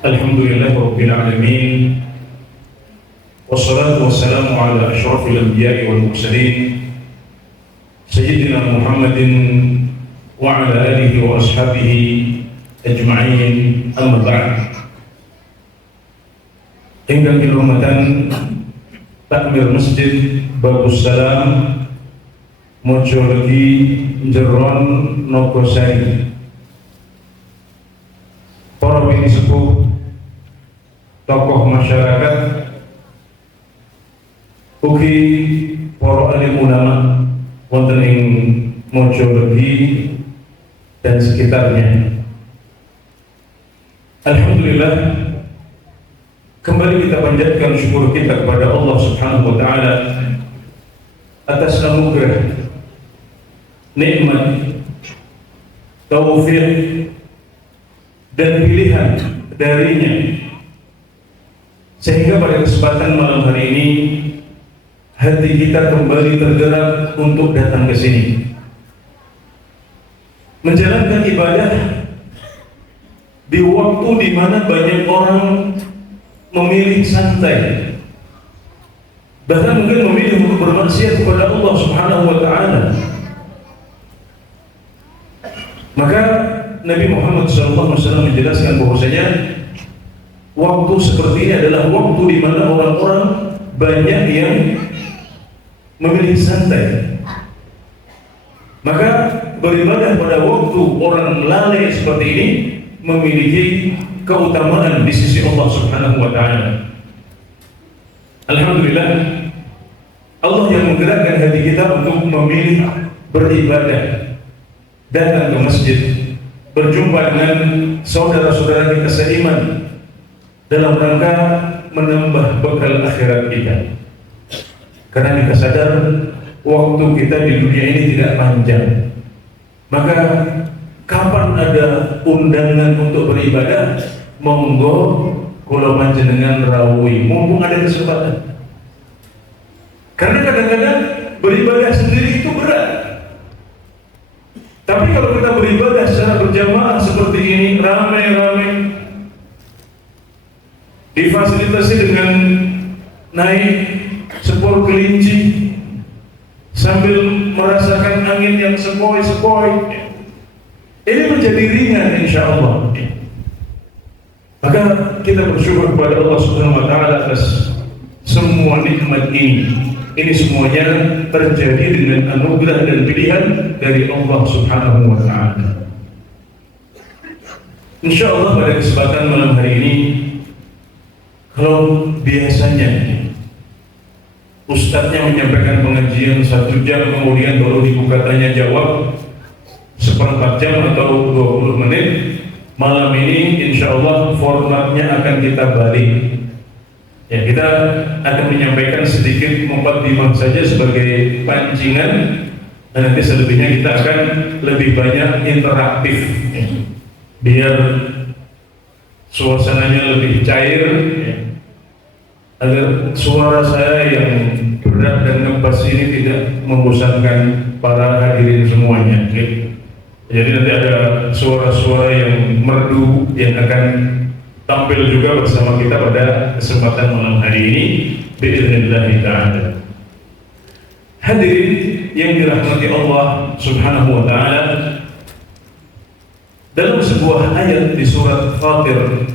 Alhamdulillah Rabbil Alamin. Wassalatu wassalamu ala ashrafil anbiya'i wal mursalin Sayyidina Muhammadin wa ala alihi wa ashabihi ajma'in, amma ba'd. Hingga kehormatan takmir masjid Babus Salam Mojologi Jeron Nogosari, para bini sepuh, tokoh masyarakat, ugi para alim ulama wonten ing Mojologi dan sekitarnya. Alhamdulillah, kembali kita panjatkan syukur kita kepada Allah Subhanahu wa taala atas anugerah, nikmat, taufik dan pilihan darinya, sehingga pada kesempatan malam hari ini hati kita kembali tergerak untuk datang ke sini menjalankan ibadah di waktu di mana banyak orang memilih santai, bahkan mungkin memilih untuk bermaksiat kepada Allah Subhanahu wa taala. Maka Nabi Muhammad SAW menjelaskan bahwasanya waktu seperti ini adalah waktu di mana orang-orang banyak yang memilih santai. Maka beribadah pada waktu orang lalai seperti ini memiliki keutamaan di sisi Allah Subhanahu wa taala. Alhamdulillah, Allah yang menggerakkan hati kita untuk memilih beribadah, datang ke masjid, berjumpa dengan saudara-saudara kita seiman dalam rangka menambah bekal akhirat kita. Karena kita sadar waktu kita di dunia ini tidak panjang. Maka kapan ada undangan untuk beribadah, monggo kula panjenengan rawuhi mumpung ada kesempatan. Karena kadang-kadang beribadah sendiri itu berat. Tapi kalau kita beribadah secara berjamaah seperti ini, ramai-ramai, difasilitasi dengan naik sepur kelinci sambil merasakan angin yang sepoi-sepoi, ini menjadi ringan insya Allah. Maka kita bersyukur kepada Allah Subhanahu wa taala atas semua nikmat ini. Ini semuanya terjadi dengan anugerah dan pilihan dari Allah Subhanahu wa taala. Insya Allah pada kesempatan malam hari ini, kalau biasanya ustadznya menyampaikan pengajian 1 jam, kemudian baru dibuka tanya jawab seperempat jam atau 20 menit, malam ini insya Allah formatnya akan kita balik. Ya, kita akan menyampaikan sedikit muqaddimah saja sebagai pancingan, dan nanti selebihnya kita akan lebih banyak interaktif, ya, biar suasananya lebih cair, ya, agar suara saya yang berat dan ngebas ini tidak membosankan para hadirin semuanya. Ya. Jadi nanti ada suara-suara yang merdu yang akan tampil juga bersama kita pada kesempatan malam hari ini bi'idznillah ta'ala. Hadirin yang dirahmati Allah Subhanahu wa ta'ala, dalam sebuah ayat di surat Fatir,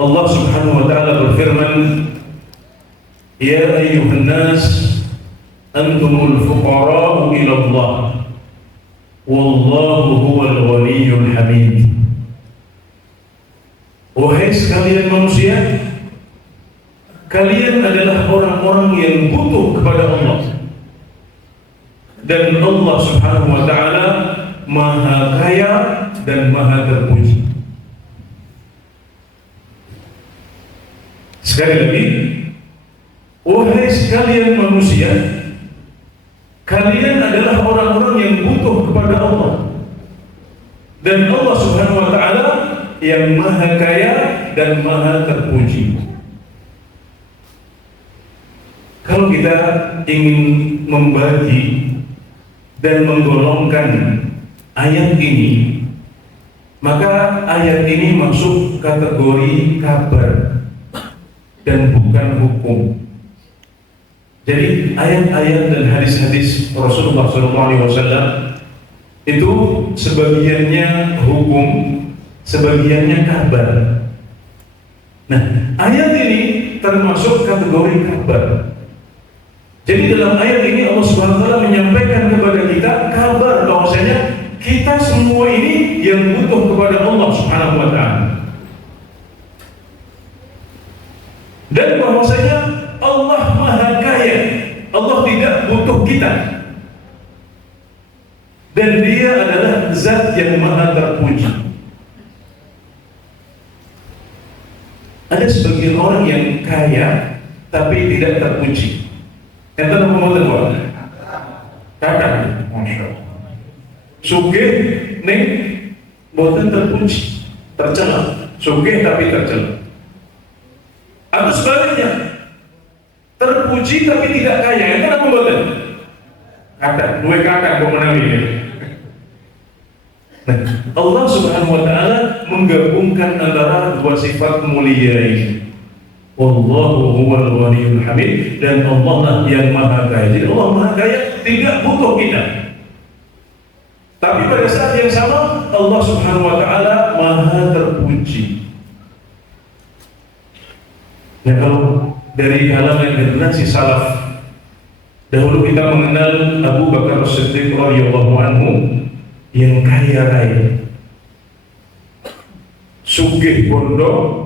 Allah Subhanahu wa ta'ala berfirman, ya ayyuhan nas antumul fuqara'u ila Allah wallahu huwal ghaniyyul hamid. Wahai sekalian manusia, kalian adalah orang-orang yang butuh kepada Allah, dan Allah Subhanahu wa ta'ala maha kaya dan maha terpuji. Sekali lagi, wahai sekalian manusia, kalian adalah orang-orang yang butuh kepada Allah, dan Allah Subhanahu wa ta'ala yang maha kaya dan maha terpuji. Kalau kita ingin membagi dan menggolongkan ayat ini Maka ayat ini masuk kategori kabar dan bukan hukum. Jadi ayat-ayat dan hadis-hadis Rasulullah SAW itu sebagiannya hukum, sebagiannya kabar. Nah, ayat ini termasuk kategori kabar. Jadi dalam ayat ini Allah Subhanahu wa taala menyampaikan kepada kita kabar bahwasanya kita semua ini yang butuh kepada Allah Subhanahu wa taala. Dan bahwasanya Allah Maha Kaya. Allah tidak butuh kita. Dan Dia adalah zat yang maha terpuji. Ada sebagian orang yang kaya tapi tidak terpuji. Yang tahu mau tahu? Kakak, masya Allah. Sugih ning boten terpuji, tercela. Sugih tapi tercela. Atau sebaliknya, terpuji tapi tidak kaya. Itu apa boten? Kakak, dua kakak kok menawi ya. Nah, Allah Subhanahu wa taala menggabungkan antara dua sifat mulia ini. Wallahu huwal ghaniyyul hamid, dan Allah lah yang maha kaya. Jadi Allah maha kaya, tidak butuh kita. Tapi pada saat yang sama Allah Subhanahu wa taala maha terpuji. Nah, kalau dari kalangan generasi salaf, dahulu kita mengenal Abu Bakar As-Siddiq radhiyallahu anhu yang kaya raya, sugih bondo,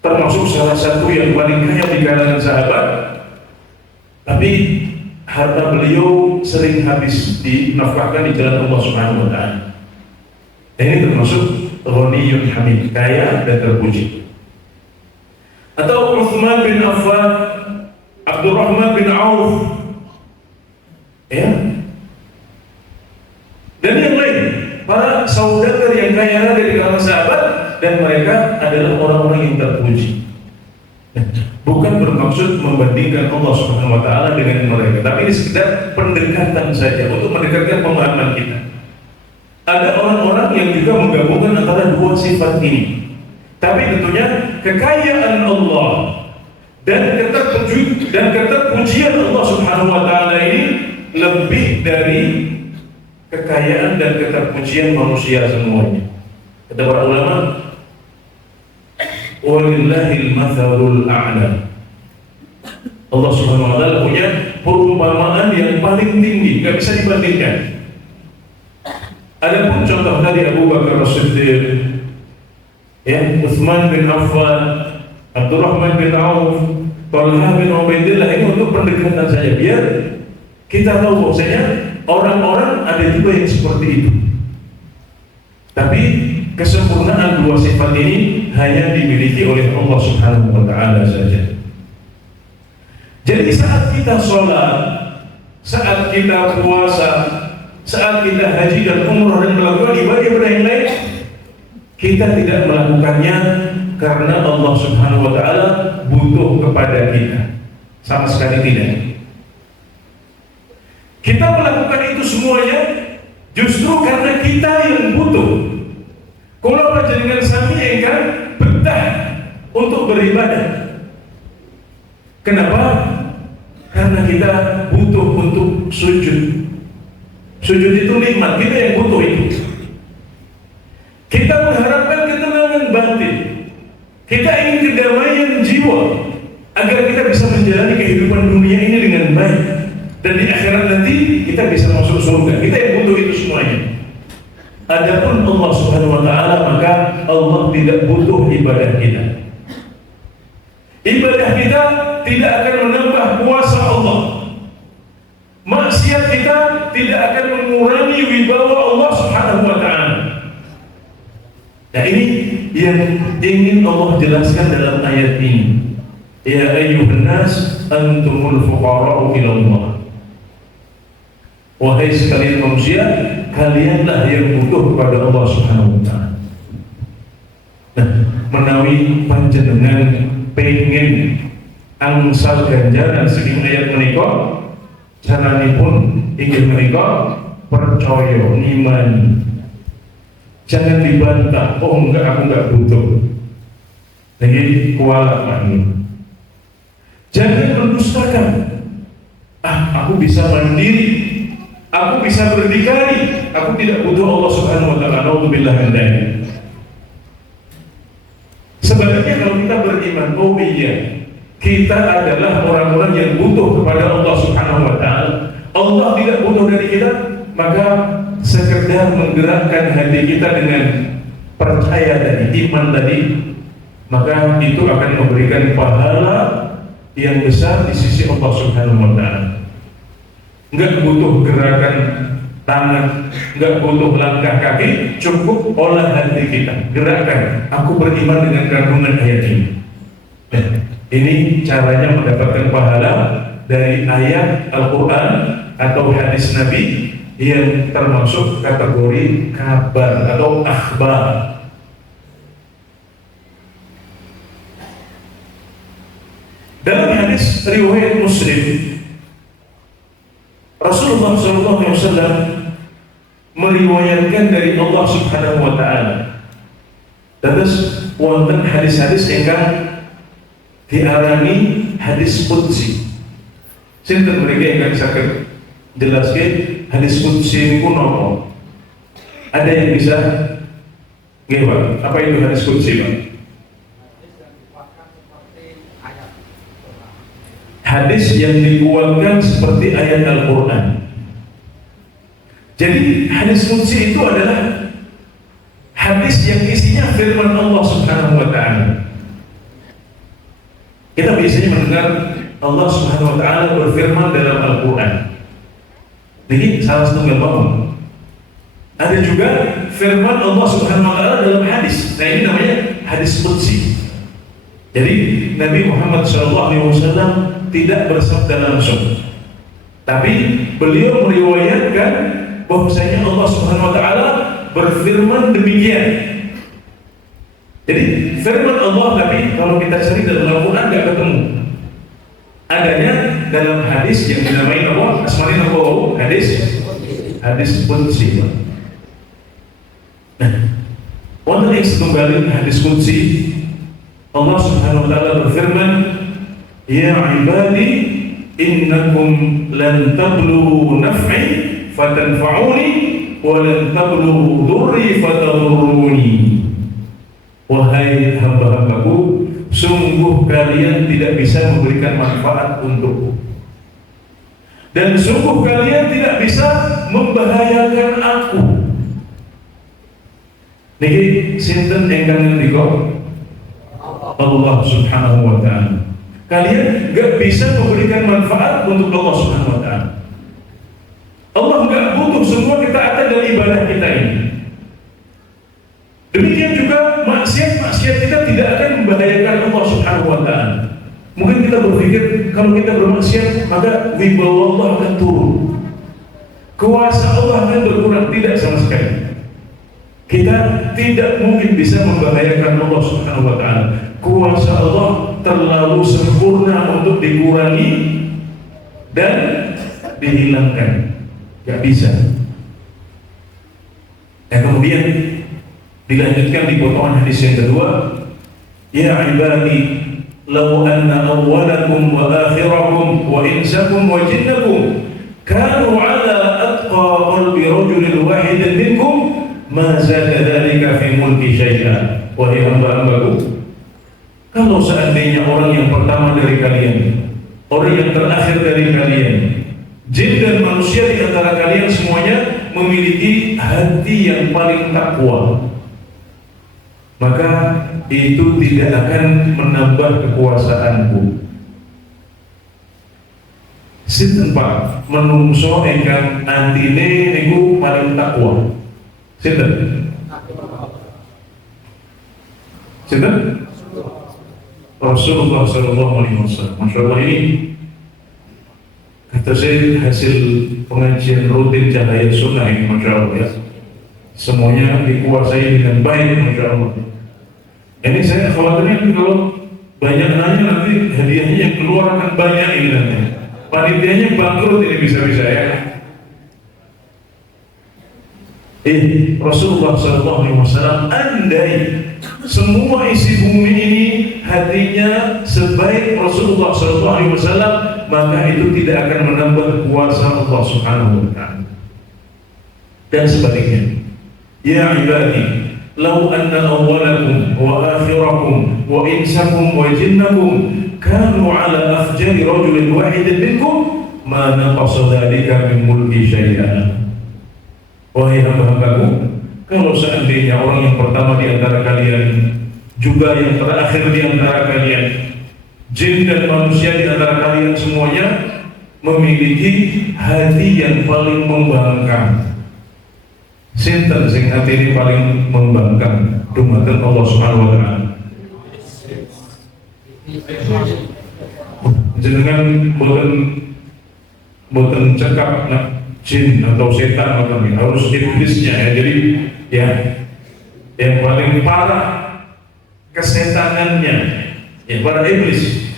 termasuk salah satu yang paling kaya di kalangan sahabat. Tapi harta beliau sering habis dinafkahkan di jalan Allah Subhanahu wa taala. Ini termasuk Ghaniyyun Hamid, kaya dan terpuji. Atau Utsman bin Affan, Abdurrahman bin Auf, ya, dan yang lain, para saudagar yang kaya dari kalangan sahabat, dan mereka adalah orang-orang yang terpuji. Bukan bermaksud membandingkan Allah Subhanahu wa taala dengan mereka, tapi ini sekedar pendekatan saja untuk mendekatkan pemahaman kita. Ada orang-orang yang juga menggabungkan antara dua sifat ini. Tapi tentunya kekayaan Allah dan keterpujian Allah Subhanahu wa taala ini lebih dari kekayaan dan keterpujian manusia semuanya. Kata para ulama, walillahil mathalul a'la. Allah Subhanahu wa taala punya perumpamaan yang paling tinggi, enggak bisa dibandingkan. Adapun contoh tadi Abu Bakar As-Siddiq, ya, Utsman bin Affan, Abdurrahman bin Auf, Talha bin Ubaidillah, ini untuk pendekatan saja biar kita tahu bahwasanya orang-orang ada juga yang seperti itu. Tapi kesempurnaan dua sifat ini hanya dimiliki oleh Allah Subhanahu wa taala saja. Jadi saat kita sholat, saat kita puasa, saat kita haji dan umrah dan melakukan ibadah yang lain, kita tidak melakukannya karena Allah Subhanahu wa taala butuh kepada kita. Sama sekali tidak. Kita melakukan itu semuanya justru karena kita yang butuh. Kalau panjenengan sami engkang betah untuk beribadah. Kenapa? Karena kita butuh untuk sujud. Sujud itu nikmat, kita yang butuh itu. Kita mengharapkan ketenangan batin. Kita ingin kedamaian jiwa agar kita bisa menjalani kehidupan dunia ini dengan baik, dan di akhirat nanti kita bisa masuk surga. Kita yang butuh itu semuanya. Adapun Allah Subhanahu wa taala, maka Allah tidak butuh ibadah kita. Ibadah kita tidak akan menambah kuasa Allah. Maksiat kita tidak akan mengurangi wibawa Allah Subhanahu wa taala. Nah, ini yang ingin Allah jelaskan dalam ayat ini. Ya ayyuhan nas antumul fuqara'u ila Allah. Wahai sekalian manusia, kalianlah yang butuh kepada Allah Subhanahu wa taala. Nah, menawi panjenengan pengen angsal ganjaran saking ayat menika, caranipun inggih menika percaya ngimani. Jangan dibantah, oh enggak, aku enggak butuh. Lagi kuala ini. Jangan mendustakan. Aku bisa mandiri, aku bisa berdikari, aku tidak butuh Allah Subhanahu wa taala. Nauzubillah min dzalik. Sebenarnya kalau kita beriman, oh iya, kita adalah orang-orang yang butuh kepada Allah Subhanahu wa taala. Allah tidak butuh dari kita, maka sekedar menggerakkan hati kita dengan percaya tadi, iman tadi, maka itu akan memberikan pahala yang besar di sisi Allah Subhanahu wa taala. Enggak butuh gerakan tangan, enggak butuh langkah kaki, cukup olah hati kita, gerakkan. Aku beriman dengan kandungan ayat ini. Ini caranya mendapatkan pahala dari ayat Al-Quran atau hadis Nabi yang termasuk kategori kabar atau akhbar. Dalam hadis riwayat Muslim, Rasulullah SAW meriwayatkan dari Allah Subhanahu wa taala. Terus wonten hadis-hadis ingkang diarani hadis qudsi. Sinten mriki ingkang saged jelaskan hadis qudsi niku napa? Ada yang bisa nggih, Pak? Apa itu hadis qudsi, Pak? Hadis yang dikuatkan seperti ayat Al-Quran. Jadi hadis qudsi itu adalah hadis yang isinya firman Allah Subhanahu wa taala. Kita biasanya mendengar Allah Subhanahu wa taala berfirman dalam Al-Quran. Ini salah satu bangun. Ada juga firman Allah Subhanahu wa taala dalam hadis. Nah, ini namanya hadis qudsi. Jadi Nabi Muhammad SAW tidak bersabda langsung, tapi beliau meriwayatkan bahwasanya Allah Subhanahu wa taala berfirman demikian. Jadi firman Allah, tapi kalau kita cari dalam Al-Quran tidak ketemu. Adanya dalam hadis yang dinamai apa? Asmaul Nabawi, hadis qudsi. Nah, wonten ing setunggalipun hadis qudsi Allah Subhanahu wa taala berfirman, ya ibadi innakum lan tablughu naf'i fatanfa'uni wa lan tablughu dhurri fatadurruni. Wahai hamba-hambaku, sungguh kalian tidak bisa memberikan manfaat untukku, dan sungguh kalian tidak bisa membahayakan aku. Niki sinten ingkang ngendika? Allah Subhanahu wa taala. Kalian gak bisa memberikan manfaat untuk Allah Subhanahu wa taala. Allah gak butuh semua ketaatan dan ibadah kita ini. Demikian juga maksiat kita tidak akan membahayakan Allah Subhanahu wa taala. Mungkin kita berpikir kalau kita bermaksiat maka wibawa Allah akan turun, kuasa Allah akan berkurang. Tidak, sama sekali. Kita tidak mungkin bisa membahayakan Allah Subhanahu wa taala. Kuasa Allah terlalu sempurna untuk dikurangi dan dihilangkan. Gak bisa. Dan kemudian dilanjutkan di potongan hadis yang kedua, ya ibadi law anna awwalakum wa akhirakum wa insakum wa jinnakum kanu ala atqa qalbi rajulin wahidin minkum ma zada dzalika fi mulki syai'a. Wahai hamba-hambaku, kalau seandainya orang yang pertama dari kalian, orang yang terakhir dari kalian, jin dan manusia di antara kalian semuanya memiliki hati yang paling takwa, maka itu tidak akan menambah kekuasaanku. Sinten Pak menungso ingkang antine niku paling takwa? Sinten? Sinten? Rasulullah SAW. Masya Allah, ini kata saya hasil pengajian rutin Cahaya Sunnah ini, Masya Allah ya. Semuanya dikuasai dengan baik, Masya Allah. Ini saya khawatirnya kalau banyak nanya nanti hadiahnya yang keluar akan banyak ini nanti. Panitianya bangkrut ini bisa-bisa ya. Rasulullah SAW, andai semua isi bumi ini hatinya sebaik Rasulullah SAW, maka itu tidak akan menambah kuasa Allah Subhanahu wa Ta'ala. Dan sebaliknya, ya ibadi, law anna awwalakum wa akhirakum wa insakum wa jinnakum kanu ala afjari rajulin wahidin minkum ma naqasa dhalika min mulki syai'an. Wahai hamba-hambaku, kalau seandainya orang yang pertama di antara kalian juga yang terakhir di antara kalian, jin dan manusia di antara kalian semuanya memiliki hati yang paling membangkang. Sinten sing hati ini paling membangkang dumateng Allah Subhanahu wa Ta'ala. Jenengan boten cekap nak jin atau setan atau ini harus iblisnya ya. Jadi ya yang paling parah kesetanannya ya para iblis.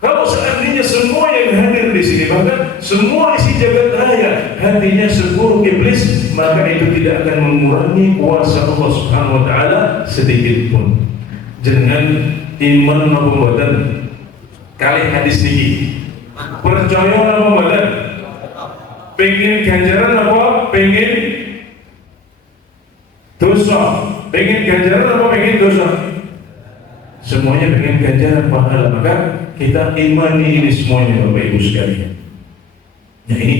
Kalau seandainya semua yang hadir di sini, bahkan semua isi jagat raya hatinya seburuk iblis, maka itu tidak akan mengurangi kuasa Allah Subhanahu wa Ta'ala sedikit pun. Jangan iman membuatan kali hadis tinggi. Percaya membuatan pengen ganjaran apa? Pengen dosa. Pengen ganjaran apa? Pengen dosa. Semuanya pengen ganjaran pahala. Maka kita imani ini semuanya Bapak Ibu sekalian. Ya, ini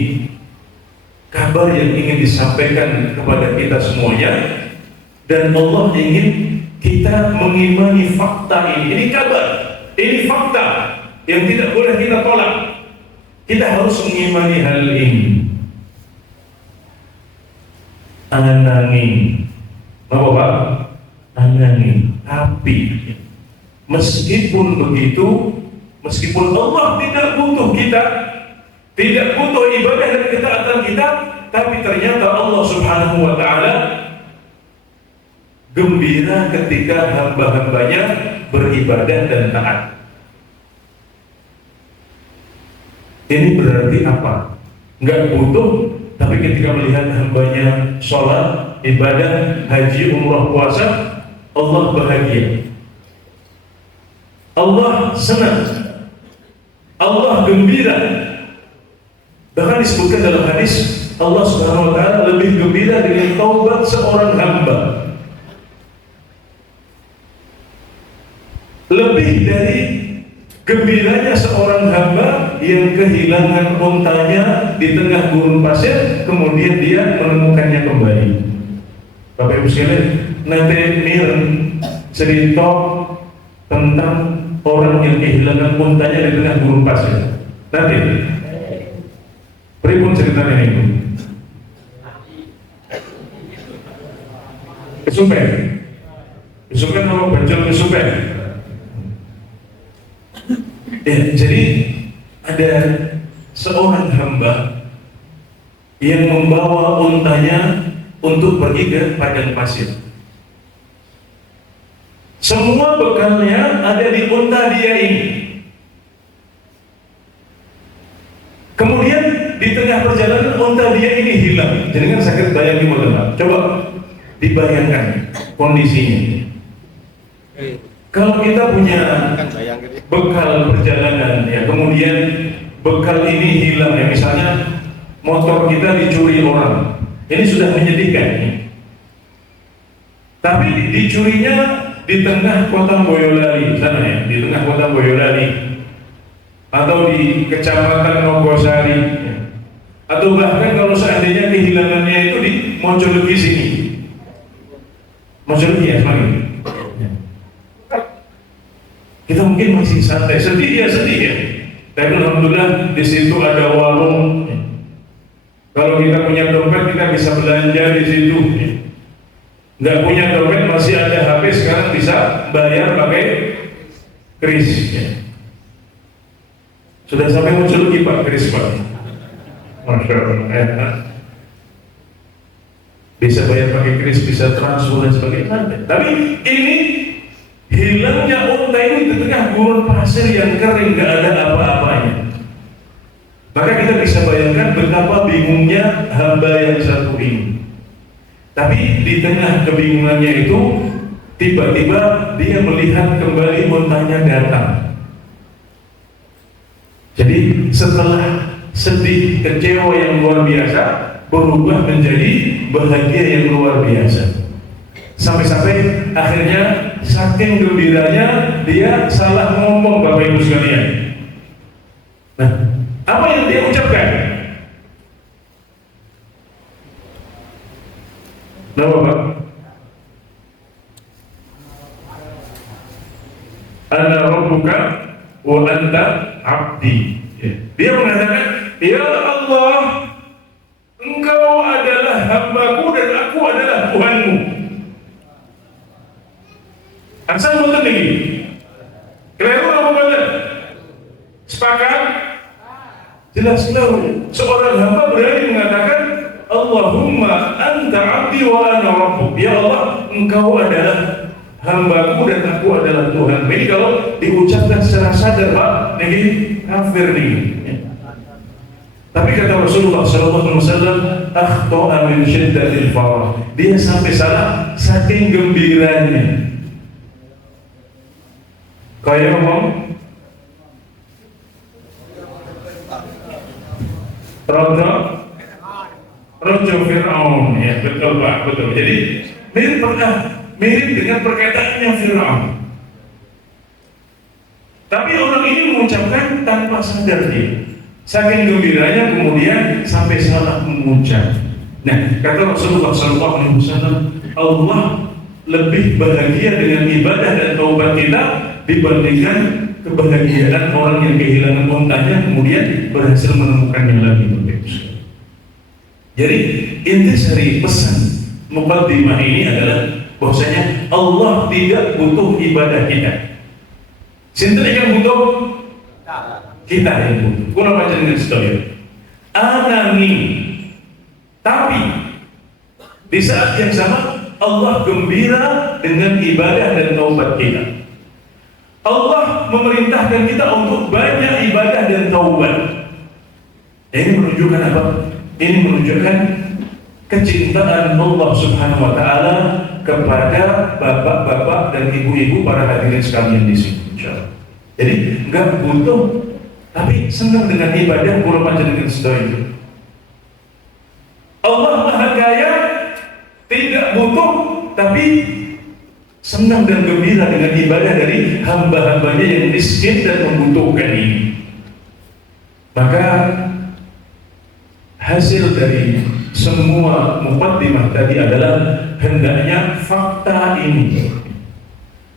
kabar yang ingin disampaikan kepada kita semuanya, dan Allah ingin kita mengimani fakta ini. Ini kabar, ini fakta yang tidak boleh kita tolak. Kita harus mengimani hal ini. Anangin, apa Pak? Anangin, api. Meskipun begitu, meskipun Allah tidak butuh kita, tidak butuh ibadah dan ketaatan kita, tapi ternyata Allah Subhanahu wa Ta'ala gembira ketika hamba-hambanya beribadah dan taat. Ini berarti apa? Enggak butuh, tapi ketika melihat hambanya sholat, ibadah, haji, umrah, puasa, Allah bahagia, Allah senang, Allah gembira. Bahkan disebutkan dalam hadis, Allah Subhanahu wa Ta'ala lebih gembira dengan taubat seorang hamba, lebih dari gembiranya seorang hamba yang kehilangan untanya di tengah gurun pasir, kemudian dia menemukannya kembali. Bapak Ibu sekalian, nanti mireng cerita tentang orang yang kehilangan untanya di tengah gurun pasir. Nanti pripun ceritanya ini? Kesupen apa banjur kesupen? Ya, jadi ada seorang hamba yang membawa untanya untuk pergi ke padang pasir. Semua bekalnya ada di unta dia ini. Kemudian di tengah perjalanan unta dia ini hilang. Jadi kan sakit bayangin teman-teman. Coba dibayangkan kondisinya. Kalau kita punya bekal perjalanan ya, kemudian bekal ini hilang ya, misalnya motor kita dicuri orang, ini sudah menyedihkan ya. Tapi dicurinya di tengah kota Boyolali sana ya, di tengah kota Boyolali, atau di kecamatan Nogosari ya. Atau bahkan kalau seandainya kehilangannya itu di Mojolevi sini, Mojolevi ya semakin ya. Kita mungkin masih santai, sedih ya, tapi alhamdulillah di situ ada warung ya. Kalau kita punya dompet kita bisa belanja di situ ya. Nggak punya dompet masih ada HP, sekarang bisa bayar pakai kris ya. Sudah sampai muncul Pak kris Pak, Masya Allah bisa bayar pakai kris, bisa transfer dan sebagainya. Tapi ini hilangnya unta ini di tengah gurun pasir yang kering, nggak ada apa-apanya. Maka kita bisa bayangkan betapa bingungnya hamba yang satu ini. Tapi di tengah kebingungannya itu, tiba-tiba dia melihat kembali untanya datang. Jadi setelah sedih, kecewa yang luar biasa, berubah menjadi bahagia yang luar biasa. Sampai-sampai akhirnya saking gembiranya dia salah ngomong, Bapak Ibu sekalian. Nah, apa yang dia ucapkan? Nah, Bapak, Ana rabbuka wa anta abdi. Dia mengatakan, ya Allah, Engkau adalah hambaku dan aku adalah Tuhanmu. Asal betul ini. Keliru apa betul? Sepakat? Jelas tahu. Seorang hamba berani mengatakan, Allahumma anta abdi wa ana rabbuk. Ya Allah, Engkau adalah hambaku dan aku adalah Tuhan. Ini kalau diucapkan secara sadar, Pak, ini kafir nih. Tapi kata Rasulullah SAW, akhto'a min syiddatil farah. Dia sampai salah saking gembiranya. Kayak ngomong Rojo Fir'aun, ya betul Pak, betul. Jadi mirip dengan perkataannya Fir'aun. Tapi orang ini mengucapkan tanpa sadar dia. Saking gembiranya kemudian sampai salah mengucap. Nah, kata Rasulullah SAW, Allah lebih bahagia dengan ibadah dan taubat kita dibandingkan kebahagiaan orang yang kehilangan untanya kemudian berhasil menemukannya lagi. Jadi inti dari pesan muqaddimah ini adalah bahwasanya Allah tidak butuh ibadah kita. Sinten yang butuh? Kita yang butuh. Kuna baca dengan sedaya. Anani. Tapi di saat yang sama Allah gembira dengan ibadah dan taubat kita. Allah memerintahkan kita untuk banyak ibadah dan taubat. Ini menunjukkan apa? Ini menunjukkan kecintaan Allah Subhanahu wa taala kepada bapak-bapak dan ibu-ibu para hadirin sekalian di sini. Jadi enggak butuh tapi senang dengan ibadah kurang dengan sedaya itu. Allah Maha Kaya, tidak butuh tapi senang dan gembira dengan ibadah dari hamba-hambanya yang miskin dan membutuhkan ini. Maka hasil dari semua muqaddimah tadi adalah hendaknya fakta ini,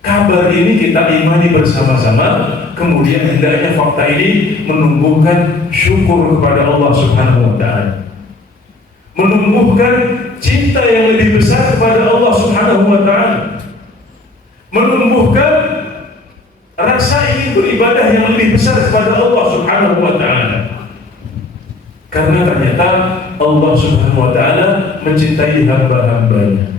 kabar ini kita imani bersama-sama. Kemudian hendaknya fakta ini menumbuhkan syukur kepada Allah Subhanahu wa taala, menumbuhkan cinta yang lebih besar kepada Allah Subhanahu wa taala, menumbuhkan rasa ingin beribadah yang lebih besar kepada Allah Subhanahu wa taala. Karena ternyata Allah Subhanahu wa taala mencintai hamba-hambanya.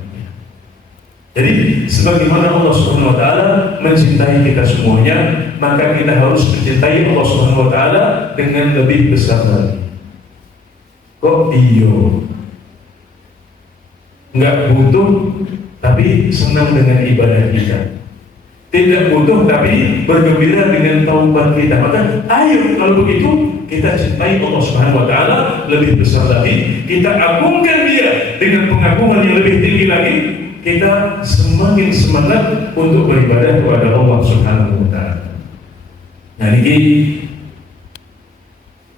Jadi sebagaimana Allah Subhanahu wa taala mencintai kita semuanya, maka kita harus mencintai Allah Subhanahu wa taala dengan lebih besar lagi. Kok iyo? Enggak butuh tapi senang dengan ibadah kita. Tidak butuh tapi bergembira dengan taubat kita. Maka ayo kalau begitu kita cintai Allah Subhanahu wa taala lebih besar lagi, kita agungkan dia dengan pengagungan yang lebih tinggi lagi. Kita semakin semangat untuk beribadah kepada Allah Subhanahu wa taala. Nah, ini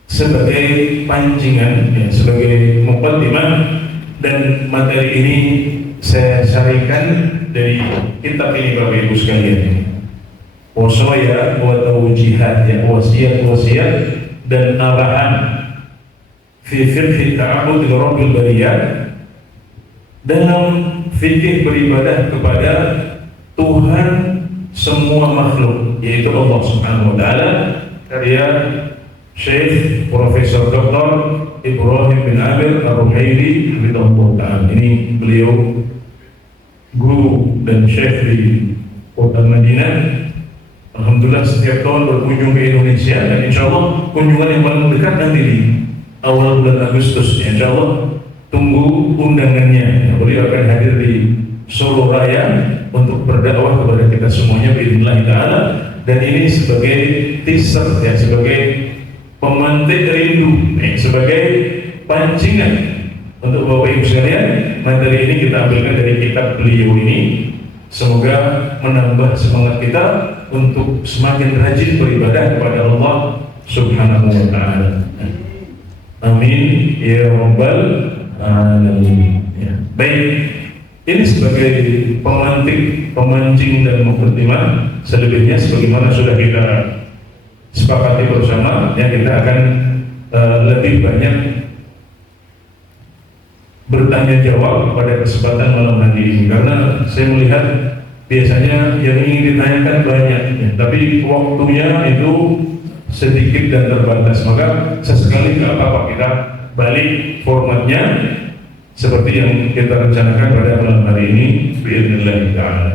sebagai pancingan, ya, sebagai muqaddimah, dan materi ini saya syarikan dari kitab ini Bapak Ibu sekalian. Wasaya wa tawjihat, ya, wasiat dan arahan fi fiqh ta'abbud li rabbil bariyat, dalam fikih beribadah kepada Tuhan semua makhluk, yaitu Allah Subhanahu wa taala, karya Syekh Profesor Dr. Ibrahim bin Amir Ar-Ruhaili hafizahullah taala. Ini beliau guru dan syekh di kota Madinah. Alhamdulillah setiap tahun berkunjung ke Indonesia, dan insya Allah kunjungan yang paling dekat nanti di awal bulan Agustus. Insya Allah tunggu undangannya. Beliau akan hadir di Solo Raya untuk berdakwah kepada kita semuanya biidznillah taala, dan ini sebagai teaser ya, sebagai pemantik rindu, sebagai pancingan untuk Bapak Ibu sekalian. Materi ini kita ambilkan dari kitab beliau ini. Semoga menambah semangat kita untuk semakin rajin beribadah kepada Allah Subhanahu wa taala. Amin ya rabbal alamin. Ya. Baik, ini sebagai pemancing dan mukadimah. Selebihnya sebagaimana sudah kita sepakati bersama, ya, kita akan lebih banyak bertanya jawab pada kesempatan malam hari ini, karena saya melihat biasanya yang ingin ditanyakan banyak, ya, tapi waktunya itu sedikit dan terbatas. Maka sesekali nggak apa-apa kita balik formatnya seperti yang kita rencanakan pada malam hari ini biidznillah taala.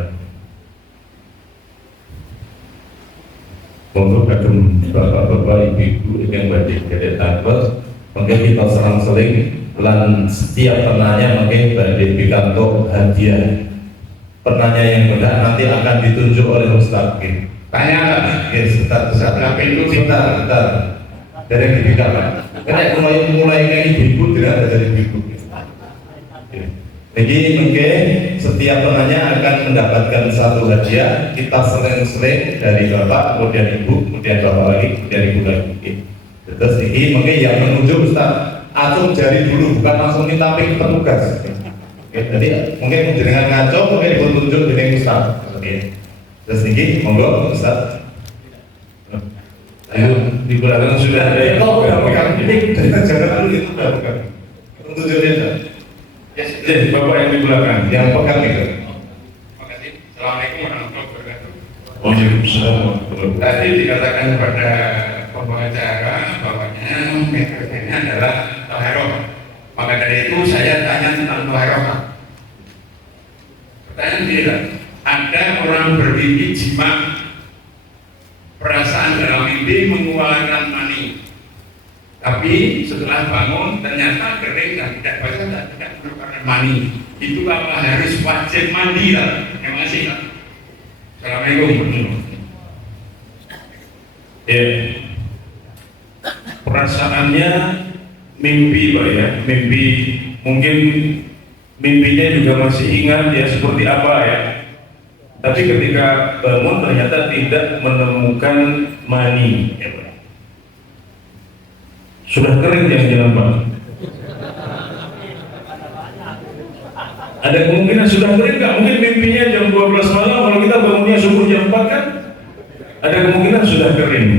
Untuk kadung bapak-bapak, ibu-ibu yang wajib jadi takut, mungkin kita selang-seling lan setiap penanya mungkin badai pikanto hadiah. Penanya yang benar nanti akan ditunjuk oleh Ustaz. Tanya kan? Ustaz, itu kita dari yang dibicarakan. Karena mulai kayak ibu tidak ada dari ibu. Jadi mungkin setiap penanya akan mendapatkan satu hadiah. Kita sering-sering dari bapak, kemudian ibu, kemudian bapak lagi, kemudian ibu lagi. Terus ini mungkin yang menunjuk Ustaz, acung jari dulu, bukan langsung minta pik petugas. Jadi mungkin dengan ngacung, mungkin ditunjuk dengan Ustaz. Terus ini monggo Ustaz. Ayo di belakang sudah ada yang pegang pik, jangan dulu itu bukan. Tunjuknya. Jadi bapak yang di belakang yang pegang itu. Makasih. Assalamualaikum warahmatullahi wabarakatuh. Waalaikumsalam. Tadi dikatakan kepada pembicara bahwanya metodenya adalah taharah. Maka dari itu saya tanya tentang taharah. Pertanyaan bila ada orang bermimpi jima, perasaan dalam mimpi mengeluarkan mani, tapi setelah bangun ternyata kering dan tidak basah dan tidak mengeluarkan mani, itu apa harus wajib mandi lah? Yang masih lah. Assalamualaikum. Ya, perasaannya mimpi Pak ya, mimpi, mungkin mimpinya juga masih ingat ya seperti apa ya, tapi ketika bangun ternyata tidak menemukan mani ya, Pak. Sudah kering jangan-jangan Pak? Ada kemungkinan sudah kering nggak? Mungkin mimpinya jam 12 malam, kalau kita bangunnya subuh jam 4 kan? Ada kemungkinan sudah kering.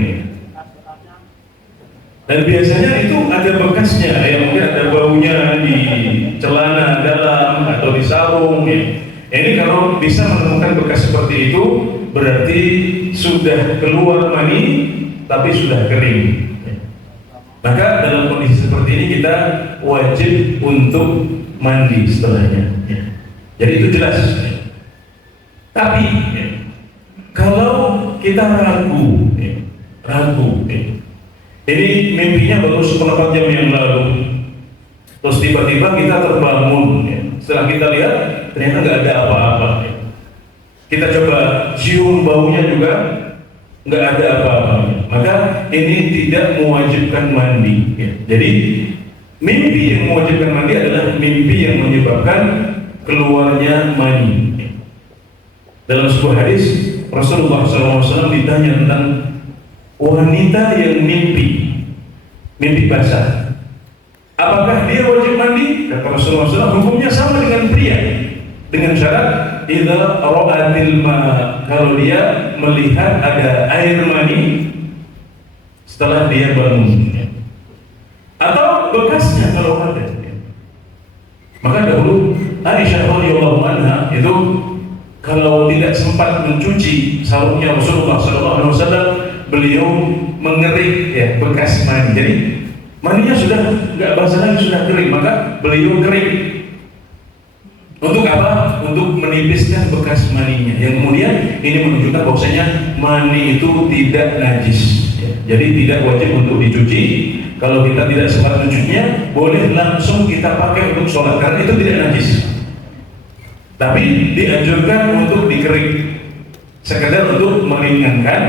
Dan biasanya itu ada bekasnya, ya mungkin ada baunya di celana dalam atau di sarung. Ya. Ini kalau bisa menemukan bekas seperti itu, berarti sudah keluar mani, tapi sudah kering. Maka dalam kondisi seperti ini kita wajib untuk mandi setelahnya. Ya. Jadi itu jelas. Tapi ya, kalau kita ragu, ini mimpinya baru seperempat jam yang lalu, terus tiba-tiba kita terbangun. Ya. Setelah kita lihat ternyata nggak ada apa-apa. Ya. Kita coba cium baunya juga nggak ada apa-apa. Maka ini tidak mewajibkan mandi. Ya. Jadi mimpi yang mewajibkan mandi adalah mimpi yang menyebabkan keluarnya mani. Ya. Dalam sebuah hadis Rasulullah SAW ditanya tentang wanita yang mimpi basah, apakah dia wajib mandi? Kata Rasulullah SAW, hukumnya sama dengan pria, dengan syarat idza ra'atil ma, kalau dia melihat ada air mani setelah dia bangun, atau bekasnya kalau ada. Maka dahulu Aisyah radhiyallahu anha itu kalau tidak sempat mencuci sarungnya Rasulullah SAW, beliau mengerik ya bekas mani. Jadi maninya sudah nggak basah lagi, sudah kering, maka beliau kering. Untuk apa? Untuk menipiskan bekas maninya. Yang kemudian ini menunjukkan bahwasanya mani itu tidak najis. Ya. Jadi tidak wajib untuk dicuci. Kalau kita tidak sempat mencucinya, boleh langsung kita pakai untuk sholat karena itu tidak najis. Tapi dianjurkan untuk dikering, sekedar untuk meringankan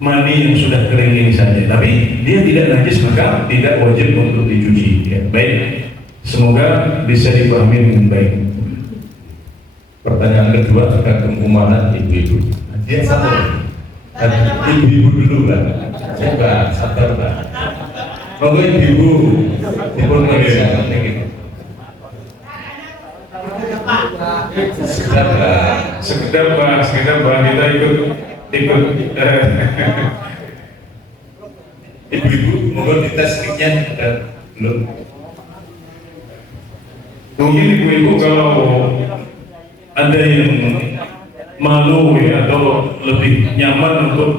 mani yang sudah kering ini saja. Tapi dia tidak najis, maka tidak wajib untuk dicuci. Ya, baik. Semoga bisa dipahami dengan baik. Pertanyaan kedua terkait kemana ibu-ibu. Dia satu. Ibu-ibu dulu lah. Coba sabar lah. Monggo ibu-ibu. Dipun persiapan ini. Sekedar bahas kita ikut ibu-ibu monggo dites mic-nya belum. Mungkin ibu-ibu kalau ada yang malu ya atau lebih nyaman untuk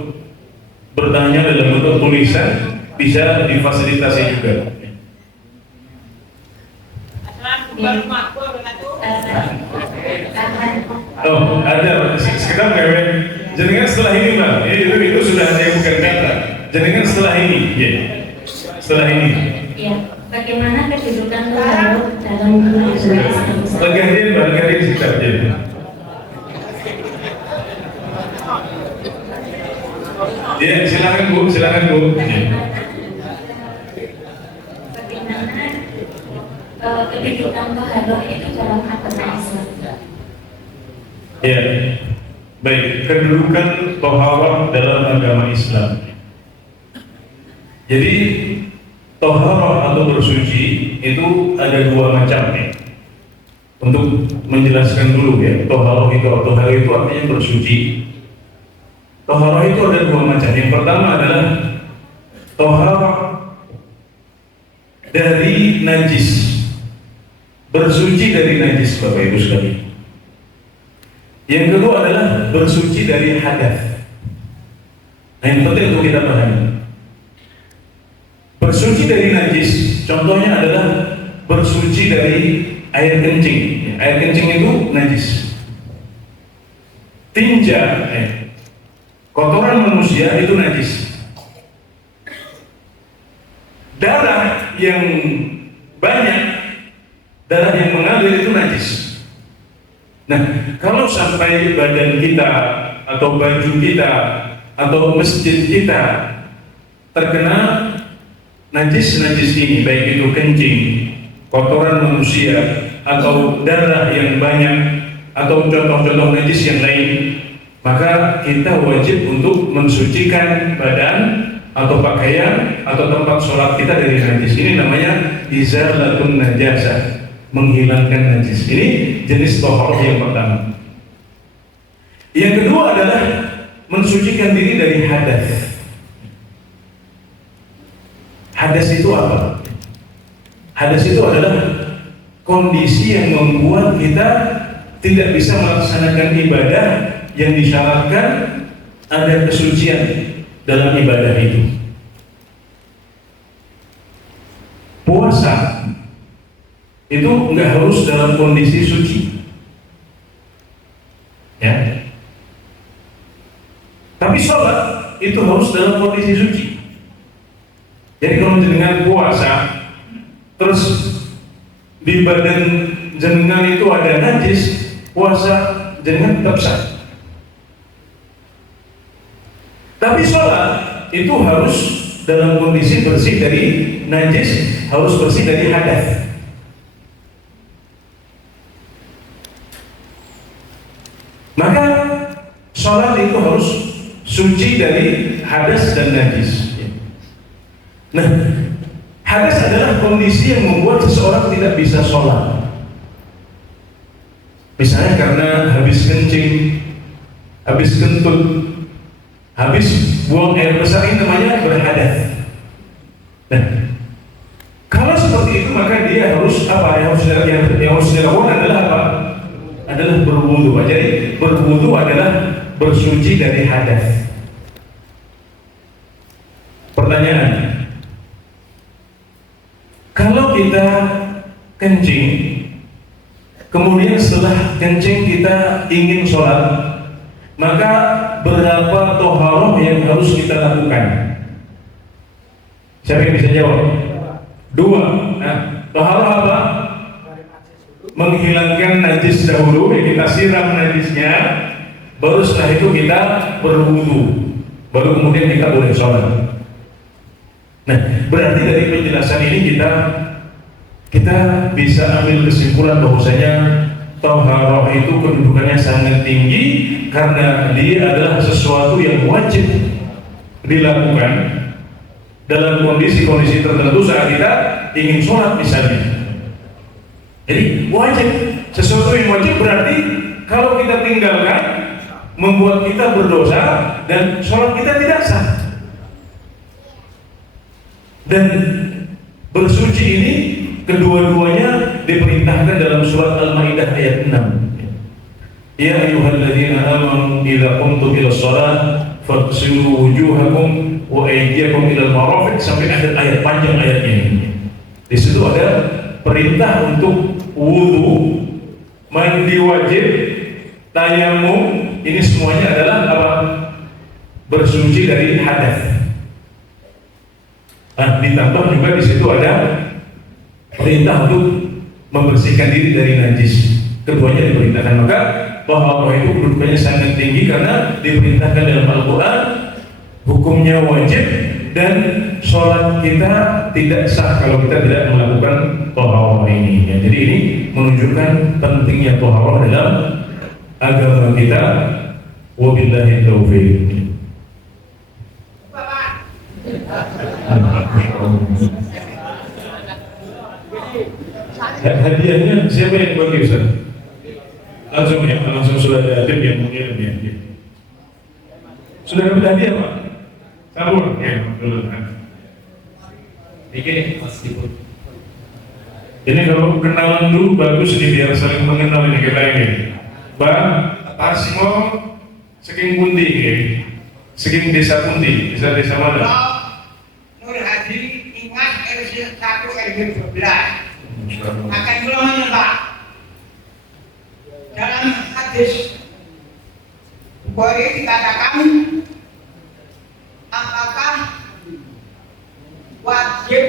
bertanya dalam bentuk tulisan, bisa difasilitasi juga. Oh, ada sekedar mewek. Jenengan setelah ini Pak, itu sudah saya bukan kata. Jenengan setelah ini, ya. Setelah ini. Ya, bagaimana kedudukan taharut dalam agama Islam? Legarin sikap jadi. Ya, silakan Bu. Bagaimana kedudukan taharut itu dalam agama Islam? Ya, baik, kedudukan toharoh dalam agama Islam. Jadi toharoh atau bersuci itu ada dua macam ya. Untuk menjelaskan dulu ya, toharoh itu artinya bersuci. Toharoh itu ada dua macam. Yang pertama adalah toharoh dari najis, bersuci dari najis, Bapak Ibu sekalian. Yang kedua adalah bersuci dari hadas. Nah, yang penting untuk kita pahami. Bersuci dari najis, contohnya adalah bersuci dari air kencing. Air kencing itu najis. Tinja, kotoran manusia itu najis. Darah yang banyak, darah yang mengalir itu najis. Nah, kalau sampai badan kita atau baju kita atau masjid kita terkena najis ini, baik itu kencing, kotoran manusia, atau darah yang banyak, atau contoh-contoh najis yang lain, maka kita wajib untuk mensucikan badan atau pakaian atau tempat sholat kita dari najis. Ini namanya izalatun najasah, menghilangkan najis. Ini jenis toharoh yang pertama. Yang kedua adalah mensucikan diri dari hadas. Hadas itu apa? Hadas itu adalah kondisi yang membuat kita tidak bisa melaksanakan ibadah yang disyaratkan ada kesucian dalam ibadah itu. Puasa itu nggak harus dalam kondisi suci, ya. Tapi sholat itu harus dalam kondisi suci. Jadi kalau jenengan puasa, terus di badan jenengan itu ada najis, puasa jenengan tetap sah. Tapi sholat itu harus dalam kondisi bersih dari najis, harus bersih dari hadas. Maka sholat itu harus suci dari hadas dan najis. Nah, hadas adalah kondisi yang membuat seseorang tidak bisa sholat. Misalnya karena habis kencing, habis kentut, habis buang air besar, ini namanya berhadas. Nah, kalau seperti itu maka dia harus apa? Yang harus dilakukan adalah apa? Adalah berwudu. Jadi berwudu adalah bersuci dari hadas. Pertanyaan, kalau kita kencing, kemudian setelah kencing kita ingin sholat, maka berapa toharoh yang harus kita lakukan? Siapa yang bisa jawab? 2. Nah, toharoh apa? Menghilangkan najis dahulu, ya kita siram najisnya, baru setelah itu kita berwudu, baru kemudian kita boleh sholat. Nah, berarti dari penjelasan ini kita bisa ambil kesimpulan bahwasanya toharoh itu kedudukannya sangat tinggi karena dia adalah sesuatu yang wajib dilakukan dalam kondisi-kondisi tertentu saat kita ingin sholat misalnya. Jadi wajib, sesuatu yang wajib berarti kalau kita tinggalkan membuat kita berdosa dan sholat kita tidak sah. Dan bersuci ini kedua-duanya diperintahkan dalam surat Al-Maidah ayat 6. Ya ayyuhalladzina amanu idza qumtum ila shalah faghsilu wujuhakum wa aydiyakum ila al-marafiq sampai akhir ayat, panjang ayatnya ini. Di situ ada perintah untuk wudu, mandi wajib, tayamum, ini semuanya adalah apa? Bersuci dari hadas. Nah, ditambah juga di situ ada perintah untuk membersihkan diri dari najis. Keduanya diperintahkan, maka bahwa itu kedudukannya sangat tinggi karena diperintahkan dalam Al-Quran, hukumnya wajib dan sholat kita tidak sah kalau kita tidak melakukan toharoh ini. Ya, jadi ini menunjukkan pentingnya toharoh dalam agama kita. Wabillahi taufiq. Hadiahnya siapa yang bagi Ustaz? Langsung sudah ada tim yang mengirim ya. Sudah dapat hadiah Pak? Sabun ya, dulu. Ini kalau kenalan dulu bagus nih biar saling mengenal ini kita ini. Bang Asmo saking pundi ya. Saking desa pundi, desa mana? Nur Hadi Ingat RC 1 RW 12 akan ulangannya Pak. Dalam hadis Bukhari dikatakan apakah wajib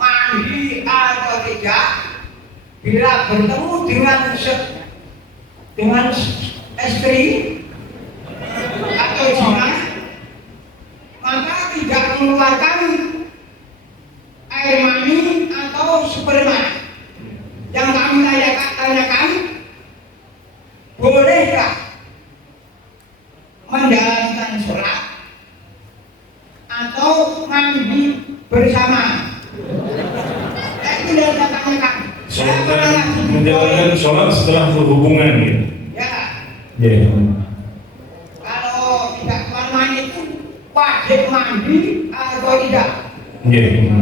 mandi atau tidak bila bertemu dengan istri atau jima, maka tidak mengeluarkan air mani atau sperma. Yang kami tanyakan, bolehkah menjalankan sholat atau mandi bersama? Itu yang saya tanyakan. Menjalankan sholat setelah berhubungan gitu. Ya. Yeah. Kalau tidak keluar mani itu wajib mandi atau tidak? Yeah.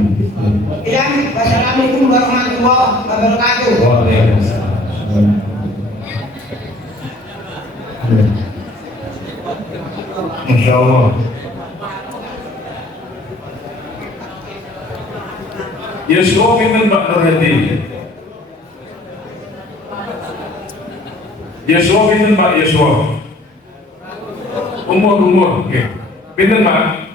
Wassalamualaikum warahmatullahi wabarakatuh. Waalaikumsalam. Masya Allah. Yesua pinten Pak Nurhadi. Yesua pinten Pak Yesua. Umur, oke. Pinten Pak.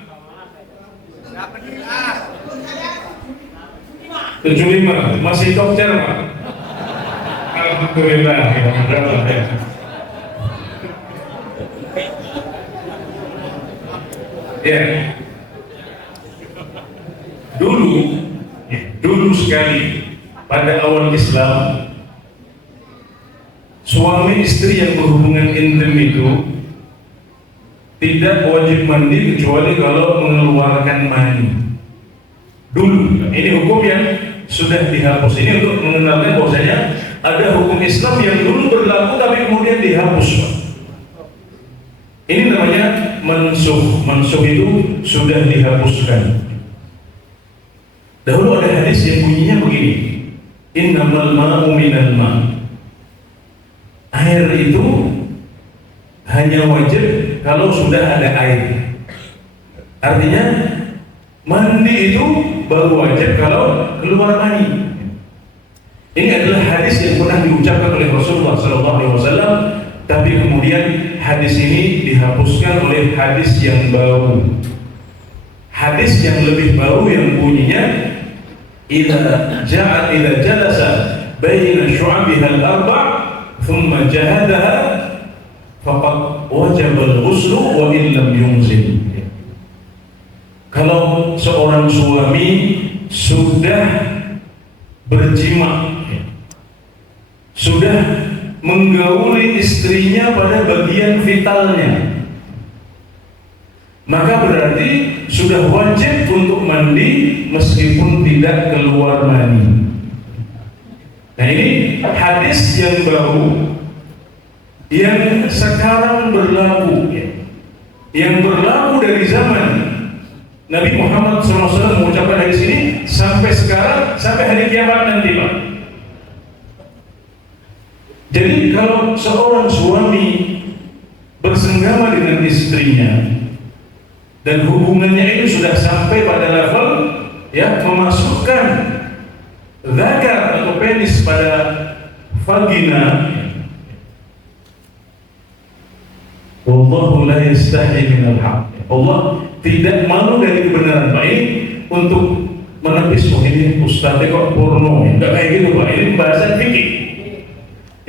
75, masih dokter Pak. Alhamdulillah. Ya. Dulu sekali pada awal Islam, suami istri yang berhubungan intim itu tidak wajib mandi kecuali kalau mengeluarkan mani. Dulu, ini hukum yang sudah dihapus. Ini untuk mengenalkan bahwasanya ada hukum Islam yang dulu berlaku tapi kemudian dihapus. Ini namanya mansukh. Mansukh itu sudah dihapuskan. Dahulu ada hadis yang bunyinya begini, innamal ma'u minal ma'. Air itu hanya wajib kalau sudah ada air. Artinya mandi itu baru wajib kalau keluar mani. Ini adalah hadis yang pernah diucapkan oleh Rasulullah SAW, tapi kemudian hadis ini dihapuskan oleh hadis yang baru. hadis yang lebih baru yang bunyinya idza jalasa baina syu'abiha al-arba' thumma jahadaha faqad wajaba al-ghuslu wa in lam yunzil. Kalau seorang suami sudah berjima, sudah menggauli istrinya pada bagian vitalnya, maka berarti sudah wajib untuk mandi meskipun tidak keluar mani. Nah, ini hadis yang baru yang sekarang berlaku, yang berlaku dari zaman Nabi Muhammad SAW mengucapkan hadis ini sampai sekarang, sampai hari kiamat nanti, Pak. Jadi kalau seorang suami bersenggama dengan istrinya dan hubungannya itu sudah sampai pada level memasukkan zakar atau penis pada vagina, wallahu la yastahi minal haq. Allah tidak malu dari kebenaran. Pak, ini untuk menepis ini ustadz kok porno, enggak kayak gitu, Pak. Ini pembahasan fikih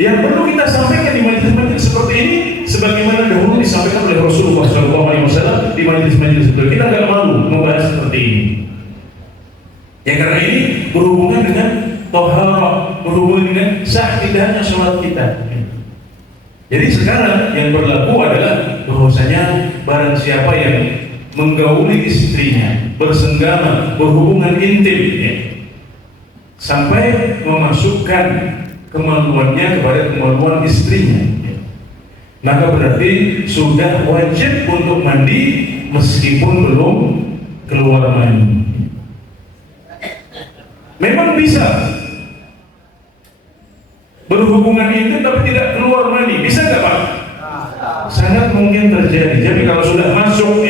yang perlu kita sampaikan di majelis-majelis seperti ini, sebagaimana dahulu disampaikan oleh Rasulullah SAW di majelis-majelis seperti ini. Kita nggak malu membahas seperti ini. Ya, karena ini berhubungan dengan toharah, berhubungan dengan sah tidaknya sholat kita. Jadi sekarang yang berlaku adalah bahwasanya barang siapa yang menggauli istrinya, bersenggama, berhubungan intim, sampai memasukkan kemaluannya kepada kemaluan istrinya, maka berarti sudah wajib untuk mandi meskipun belum keluar mani. Memang bisa berhubungan itu tapi tidak keluar mani, bisa nggak, Pak? Sangat mungkin terjadi. Jadi kalau sudah masuk,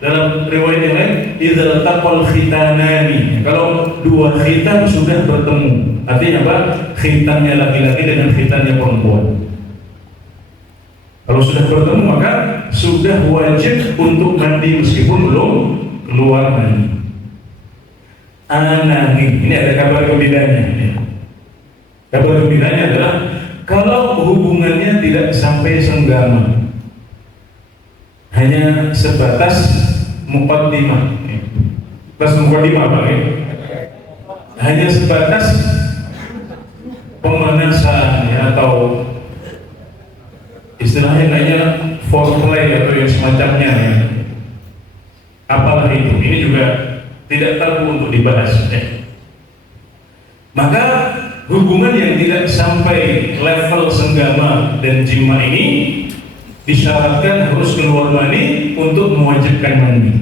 dalam riwayat yang lain, idza taqal khitanani, kalau dua khitan sudah bertemu, artinya apa? Khitannya laki-laki dengan khitannya perempuan. Kalau sudah bertemu maka sudah wajib untuk mandi meskipun belum keluar mani. Ini ada kabar gembiranya. Kabar gembiranya adalah kalau hubungannya tidak sampai senggama, hanya sebatas muqaddimah. Pas muqaddimah, Pak, hanya sebatas pemanasan, atau istilahnya kayaknya foreplay atau yang semacamnya, apalah itu. Ini juga tidak tabu untuk dibahas. Maka hubungan yang tidak sampai level senggama dan jima ini disyaratkan harus keluar mani untuk mewajibkan mandi.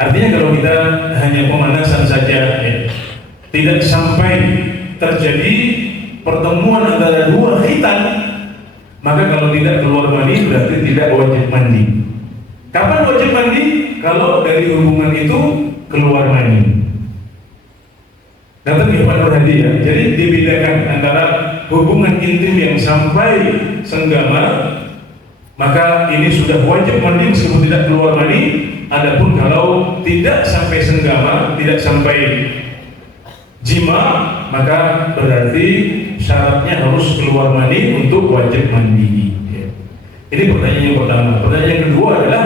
Artinya kalau kita hanya pemanasan saja, tidak sampai terjadi pertemuan antara dua khitan, maka kalau tidak keluar mani berarti tidak wajib mandi. Kapan wajib mandi? Kalau dari hubungan itu keluar mani. Kata Pak Nur Hadi, jadi dibedakan antara hubungan intim yang sampai senggama, maka ini sudah wajib mandi meskipun tidak keluar mani. Adapun kalau tidak sampai senggama, tidak sampai jima, maka berarti syaratnya harus keluar mani untuk wajib mandi. Ini pertanyaan yang pertama. Pertanyaan yang kedua adalah,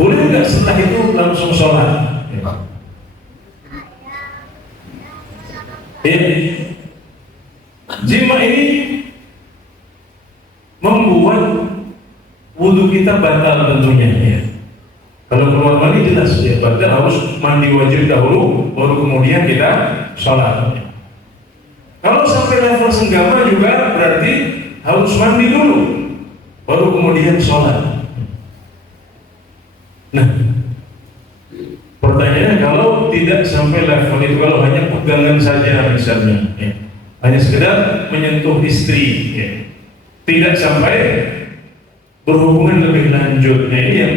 boleh nggak setelah itu langsung sholat? Jima ini membuat wudhu kita batal tentunya. Kalau keluar mani jelas batal, harus mandi wajib dahulu, baru kemudian kita sholat. Kalau sampai level senggama juga berarti harus mandi dulu, baru kemudian sholat. Nah, pertanyaannya kalau tidak sampai level itu, kalau hanya pegangan saja misalnya, hanya sekedar menyentuh istri, tidak sampai berhubungan lebih lanjut. Ini yang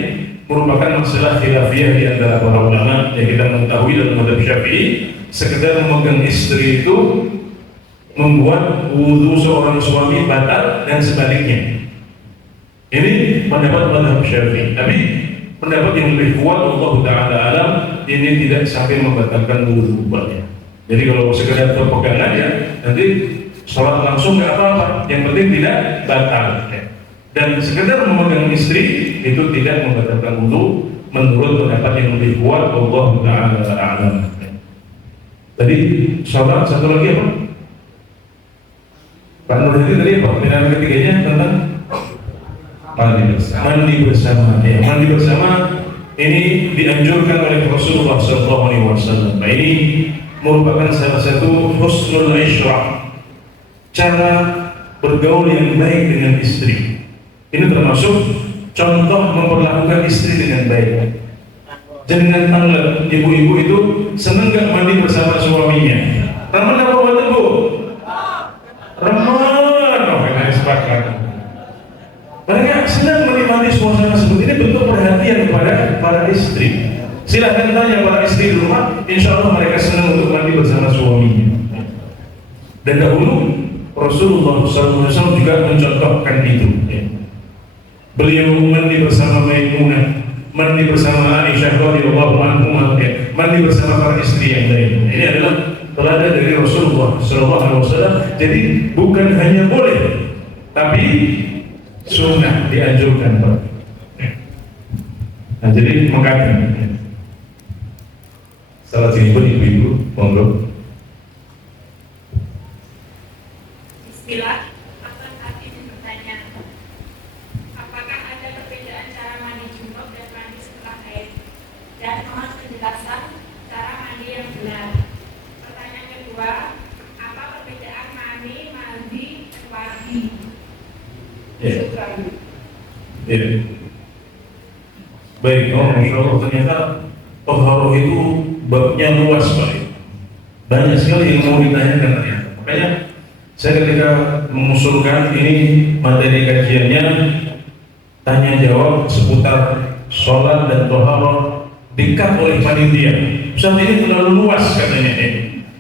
merupakan masalah khilafiyah di antara para ulama yang kita mengetahui dalam mazhab Syafi'i. Sekedar memegang istri itu membuat wudhu seorang suami batal dan sebaliknya. Ini pendapat mazhab Syafi'i. Tapi pendapat yang lebih kuat Allah Ta'ala alam, ini tidak sampai membatalkan wudu. Jadi kalau sekedar berpegangan ya nanti sholat langsung nggak apa-apa, yang penting tidak batal. Dan sekedar memegang istri itu tidak membatalkan wudu menurut pendapat yang lebih kuat Allah Ta'ala alam. Tadi sholat, satu lagi apa? Pak Nurhadi tadi apa? Pilihan ketiganya tentang mandi bersama. Ya, mandi bersama ini dianjurkan oleh Rasulullah SAW. Nah, ini merupakan salah satu husnul isyrah, cara bergaul yang baik dengan istri. Ini termasuk contoh memperlakukan istri dengan baik. Jangan tanglet, ibu-ibu itu seneng gak mandi bersama suaminya. Ramen apa buat ibu? Ramen, oh enak sepakat. Mereka senang menikmati suasana seperti ini, bentuk perhatian kepada para istri. Silahkan tanya para istri di rumah, insya Allah mereka senang untuk mandi bersama suaminya. Dan dahulu Rasulullah SAW juga mencontohkan itu. Beliau mandi bersama Maimunah, mandi bersama Aisyah radhiyallahu anha, mandi bersama para istri yang lain. Ini adalah teladan dari Rasulullah SAW. Jadi bukan hanya boleh, tapi sunnah, dianjurkan. Nah, jadi makanya salah satu ibu-ibu monggo. Bismillah, Akan hati bertanya, apakah ada perbedaan cara mandi junub dan mandi setelah haid? Dan mohon penjelasan cara mandi yang benar. Pertanyaan kedua, apa perbedaan mandi wajib? Ya. Baik, Masya Allah, ternyata Toharoh itu babnya luas Pak. Banyak sekali yang mau ditanyakan ternyata. Makanya saya ketika mengusulkan ini materi kajiannya tanya jawab seputar sholat dan toharoh dekat oleh panitia. Saat ini terlalu luas katanya.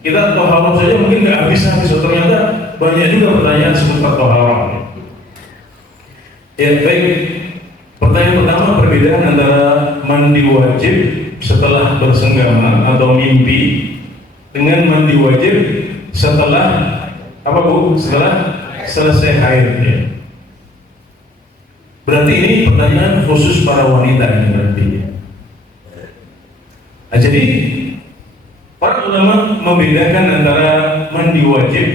Kita toharoh saja mungkin nggak habis-habis. Ternyata banyak juga pertanyaan seputar toharoh. Ya baik, pertanyaan pertama, perbedaan antara mandi wajib setelah bersenggama atau mimpi dengan mandi wajib setelah apa Bu? Setelah selesai haid. Ya. Berarti ini pertanyaan khusus para wanita ini berarti. Nah, jadi para ulama membedakan antara mandi wajib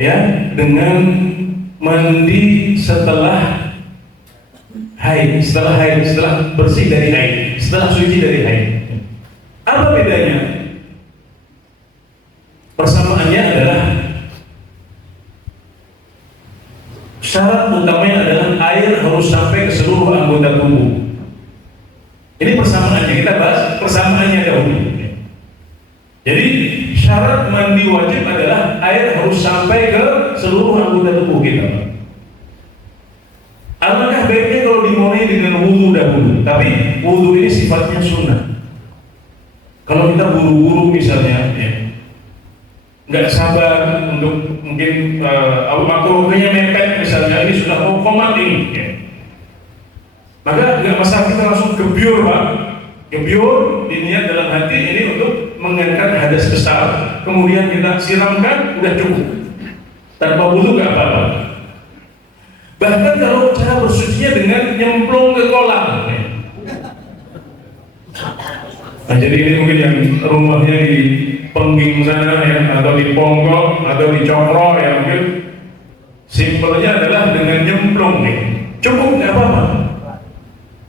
ya dengan mandi setelah haid, setelah bersih dari haid, setelah suci dari haid. Apa bedanya? Persamaannya adalah syarat utamanya adalah air harus sampai ke seluruh anggota tubuh. Ini persamaannya, kita bahas persamaannya dahulu. Jadi syarat mandi wajib adalah air harus sampai ke seluruh anggota tubuh kita. Alangkah baiknya kalau dimulai dengan wudu dahulu, tapi wudu ini sifatnya sunnah. Kalau kita buru-buru misalnya, ya, nggak sabar untuk mungkin waktunya mepet misalnya, ini sudah mau komat ini, ya. Maka nggak masalah kita langsung gebyur Pak. Gebyur diniat dalam hati ini untuk mengangkat hadas besar, kemudian kita siramkan, udah cukup. Tanpa wudu nggak apa-apa. Bahkan kalau cara bersucinya dengan nyemplung ke kolam. Nah, jadi ini mungkin yang rumahnya di Pengging sana ya, atau di Ponggok, atau di Cokro ya, mungkin simpelnya adalah dengan nyemplung nih. Cukup nggak apa-apa.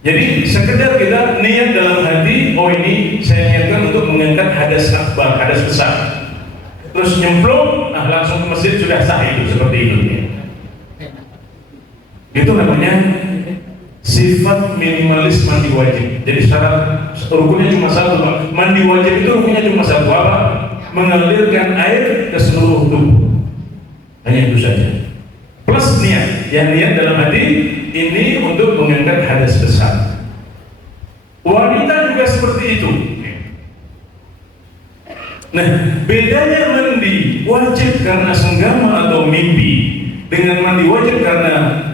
Jadi sekedar kita niat dalam hati, oh ini saya niatkan untuk mengangkat hadas akbar, hadas besar. Terus nyemplung, nah langsung ke masjid sudah sah itu, seperti itu. Itu namanya sifat minimalis mandi wajib. Jadi syarat rukunnya cuma satu Pak. Mandi wajib itu rukunnya cuma satu, apa? Mengalirkan air ke seluruh tubuh. Hanya itu saja. Plus niat, yang niat dalam hati ini untuk mengangkat hadas besar. Wanita juga seperti itu. Nah, bedanya mandi wajib karena senggama atau mimpi dengan mandi wajib karena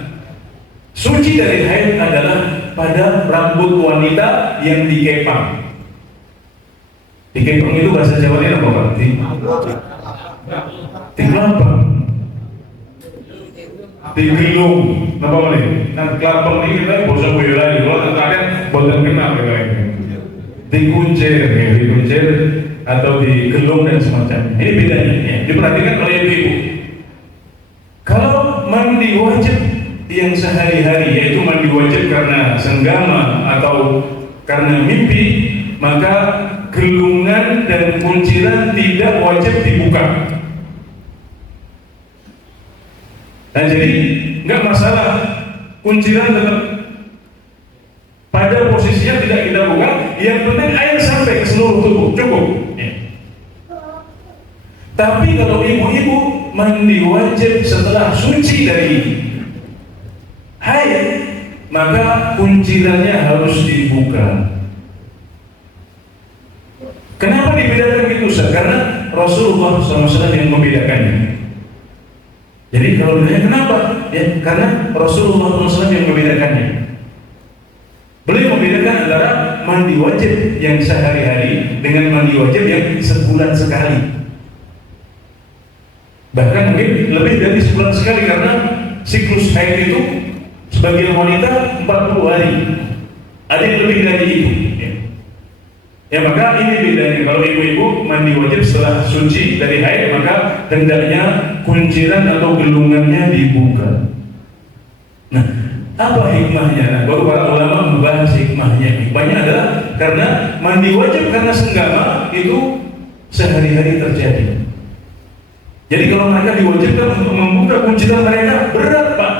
suci dari haid adalah pada rambut wanita yang dikepang. Dikepang itu bahasa Jawanya apa Pak? Dikelapang, digelung, apa boleh? Nah kelapang ini kita bosan bola lagi. Kalau terkadang bosan kenal lagi. Dikuncir atau digelung dan semacamnya. Ini bedanya. Ya. Diperhatikan oleh ibu-ibu. Kalau mandi wajib yang sehari-hari, yaitu mandi wajib karena senggama atau karena mimpi, maka gelungan dan kunciran tidak wajib dibuka. Nah jadi nggak masalah, kunciran tetap pada posisinya tidak kita buka. Yang penting air sampai ke seluruh tubuh, cukup. Ya. Tapi kalau ibu-ibu mandi wajib setelah suci dari haid, maka kuncirannya harus dibuka. Kenapa dibedakan gitu? Karena Rasulullah SAW yang membedakannya. Jadi kalau ditanya kenapa? Ya, karena Rasulullah SAW yang membedakannya. Beliau membedakan antara mandi wajib yang sehari-hari dengan mandi wajib yang sebulan sekali. Bahkan mungkin lebih dari sebulan sekali, karena siklus haid itu sebagian wanita 40 hari. Ada yang lebih dari itu. Ya maka ini bedanya. Kalau ibu-ibu mandi wajib setelah suci dari haid, maka hendaknya kunciran atau gelungannya dibuka. Nah, apa hikmahnya? Nah, baru para ulama membahas hikmahnya. Hikmahnya adalah karena mandi wajib karena senggama itu sehari-hari terjadi. Jadi kalau mereka diwajibkan untuk membuka kunciran mereka, berat Pak.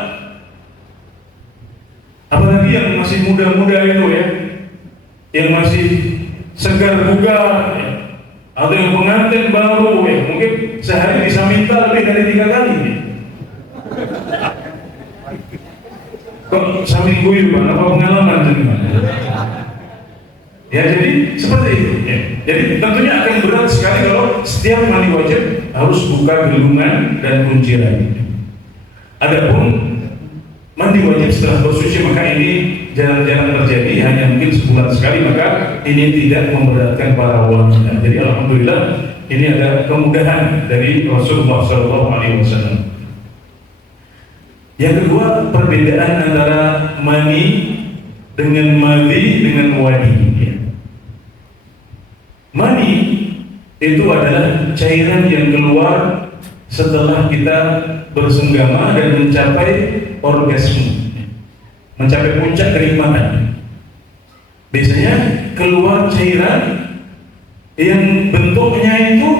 Apalagi yang masih muda-muda itu ya, yang masih segar bugar ya, atau yang pengantin baru ya, mungkin sehari bisa minta lebih dari 3 kali ya. Kok saling guyu Pak, apa pengalaman teman? Ya jadi seperti itu ya. Jadi tentunya akan berat sekali kalau setiap mandi wajib harus buka gelungan dan kunciran. Adapun mandi wajib setelah bersuci, maka ini jarang-jarang terjadi, hanya mungkin sebulan sekali, maka ini tidak memberatkan para wanita. Jadi alhamdulillah ini ada kemudahan dari Rasulullah SAW. Yang kedua, perbedaan antara mani dengan madhi dengan wadi. Mani itu adalah cairan yang keluar setelah kita bersenggama dan mencapai orgasme, mencapai puncak kenikmatan. Biasanya keluar cairan yang bentuknya itu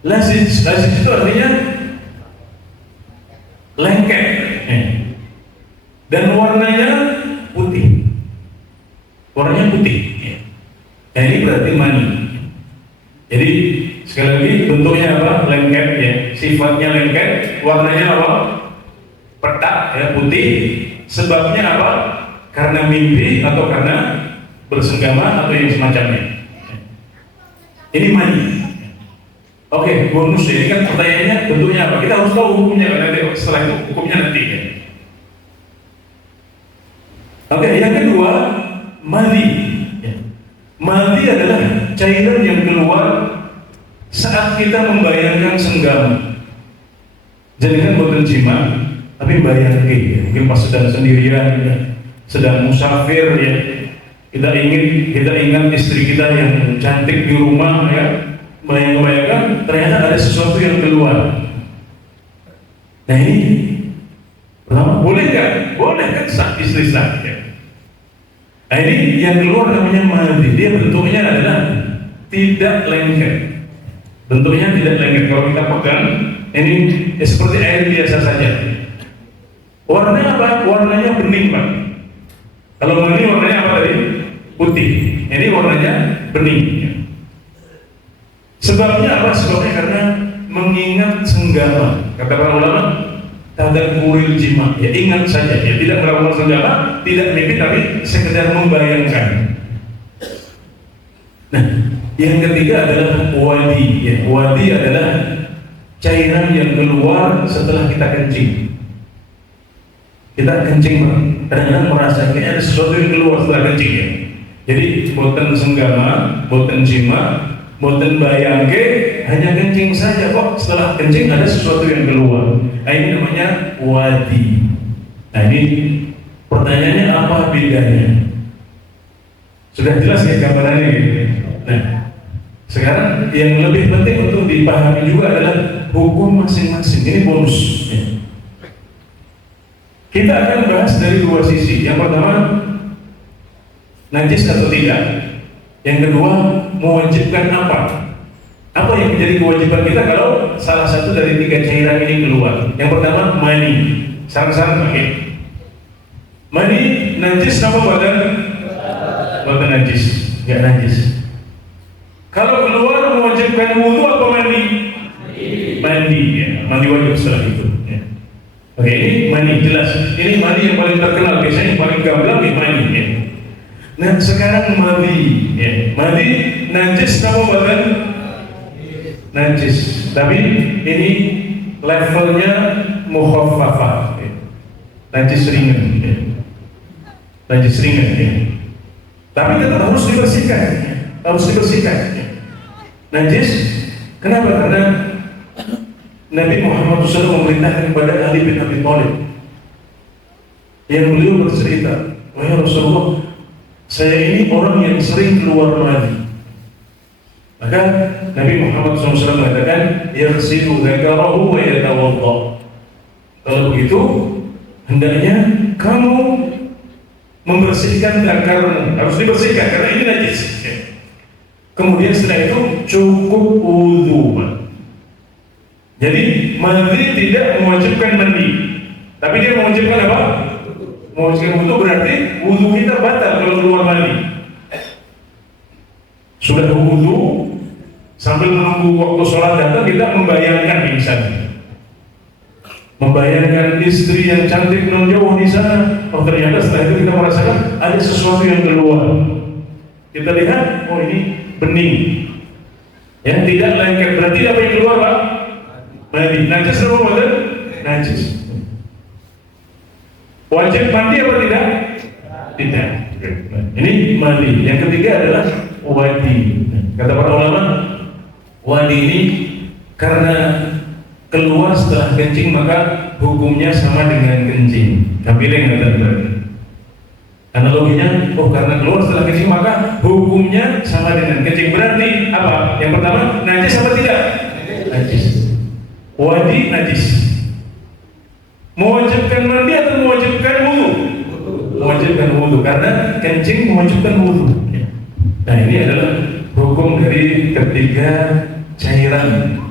lazij. Lazij itu artinya lengket, dan warnanya putih. Warnanya putih. Nah ini berarti mani. Jadi sekali lagi bentuknya apa? Lengket ya. Sifatnya lengket, warnanya apa? Petak ya, putih. Sebabnya apa? Karena mimpi atau karena bersenggama atau yang semacamnya. Ini mani. Oke, bonus ya. Ini kan pertanyaannya bentuknya apa? Kita harus tahu hukumnya, nanti setelah itu hukumnya nanti ya. Oke, yang kedua, madhi. Madhi adalah cairan yang keluar saat kita membayangkan senggama. Jadi kan bukan jima, tapi bayangkan ya. Mungkin pas sedang sendirian ya, sedang musafir ya, kita ingat istri kita yang cantik di rumah ya, bayangkan ternyata ada sesuatu yang keluar. Nah ini pertama, boleh nggak? Boleh kan sah, istri sah ya. Nah ini yang keluar namanya madhi. Dia bentuknya adalah tidak lengket. Bentuknya tidak lengket. Kalau kita pegang, ini seperti air biasa saja. Warnanya apa? Warnanya bening Pak. Kalau mani warnanya apa tadi? Putih. Ini warnanya bening. Sebabnya apa? Sebabnya karena mengingat senggama. Kata para ulama, tadakkuril jima. Ya ingat saja. Ya tidak melakukan senggama, tidak mimpi, tapi sekedar membayangkan. Nah, yang ketiga adalah wadi. Ya, wadi adalah cairan yang keluar setelah kita kencing. kita kencing kadang-kadang merasa kayak ada sesuatu yang keluar setelah kencing ya. Jadi boten senggama, boten jima, boten bayangke, hanya kencing saja kok setelah kencing ada sesuatu yang keluar. Nah ini namanya wadi. Nah ini pertanyaannya apa bedanya? Sudah jelas ya gambarannya gitu. Nah sekarang yang lebih penting untuk dipahami juga adalah hukum masing-masing. Ini bonus ya. Kita akan bahas dari dua sisi. Yang pertama, najis atau tidak. Yang kedua, mewajibkan apa? Apa yang menjadi kewajiban kita kalau salah satu dari tiga cairan ini keluar? Yang pertama, mani. Saran-saran pakai. Mani najis apa badan? Badan najis, nggak najis. Kalau keluar mewajibkan wudu apa mandi? Mandi, ya. Mandi wajib setelah itu. Ya. Oke, ini mani jelas. Ini mani yang paling terkenal, biasanya yang paling gamblang ya mani. Ya. Nah sekarang mandi, ya. Mandi najis kamu badan najis, tapi ini levelnya mukhaffafah, ya. Najis ringan, ya. Najis ringan, ya. Tapi tetap harus dibersihkan, ya. Harus dibersihkan. Ya. Najis, kenapa? Karena Nabi Muhammad SAW memerintahkan kepada Ali bin Abi Thalib yang beliau bercerita, wahai Rasulullah, saya ini orang yang sering keluar mani. Maka Nabi Muhammad SAW mengatakan, yaghsilu dzakarahu wa yatawadda. Kalau begitu, hendaknya kamu membersihkan dzakarmu, harus dibersihkan karena ini najis. Kemudian setelah itu cukup wudu. Jadi mandi tidak mewajibkan mandi, tapi dia mewajibkan apa? Mewajibkan wudu, berarti wudu kita batal kalau keluar mandi. Sudah wudu, sambil menunggu waktu sholat datang kita membayangkan misalnya, membayangkan istri yang cantik non jauh di sana. Oh ternyata setelah itu kita merasakan ada sesuatu yang keluar. Kita lihat, oh ini bening, yang tidak lengket. Berarti apa yang keluar Pak? Mandi. Najis apa bukan? Najis. Wajib mandi apa tidak? Tidak. Ini mandi. Yang ketiga adalah wadi. Kata para ulama, wadi ini karena keluar setelah kencing maka hukumnya sama dengan kencing. Kambileng kata. Analoginya, oh karena keluar setelah kencing maka hukumnya sama dengan kencing. Berarti apa? Yang pertama, najis apa tidak? Najis. Wadi najis. Mewajibkan mandi atau mewajibkan wudu? Mewajibkan wudu karena kencing mewajibkan wudu. Nah ini adalah hukum dari ketiga cairan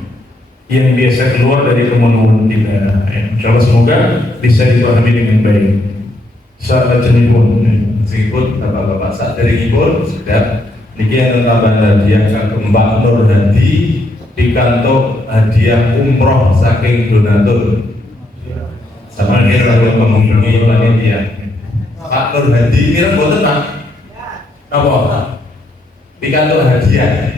yang biasa keluar dari kemenuan kita. Insyaallah semoga bisa dipahami dengan baik. Saat jenipun, meskipun bapak-bapak saat dari ibun sudah niki tambahan hadiah kagem Mbak Nur Hadi pikantuk hadiah umroh saking donatur. Sama ini lalu mengunjungi panitia. Pak Nur Hadi kira boten Pak? Apa? Pikantuk hadiah.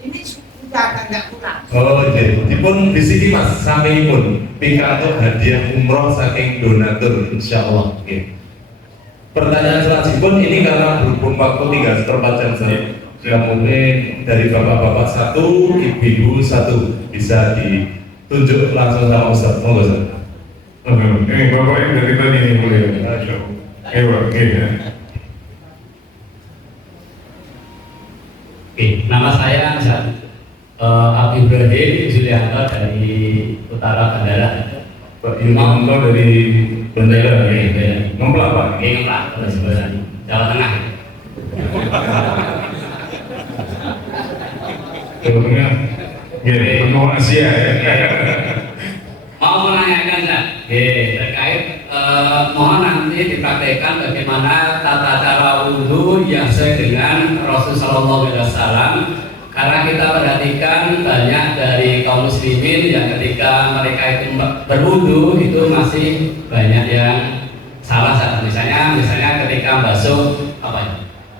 Ini sudah enggak kurang. Oh, jadi dipun disiki Mas sampingipun pikantuk hadiah umroh saking donatur insyaallah. Oke. Pertanyaan selanjutnya ini karena berhubung waktu tinggal seperempat jam saja. Ya mungkin dari bapak-bapak satu, ibu-ibu satu bisa ditunjuk langsung sama Ustaz. Monggo Ustaz. Ini bapak yang dari tadi ini mulai. Oke ya. Oke, nama saya Abi Ibrahim Julianto dari Utara Bandara. Pak Yumanto dari Bandara. Ngemplak Pak. Ngemplak, sebelah Jawa Tengah. Jawa Tengah. Gini, benua Asia ya. Mau menanyakan Ustaz, terkait mohon nanti dipraktekkan bagaimana tata cara wudhu yang sesuai dengan Rasulullah SAW. Karena kita perhatikan banyak dari kaum muslimin yang ketika mereka itu berwudhu itu masih banyak yang salah. Misalnya ketika basuh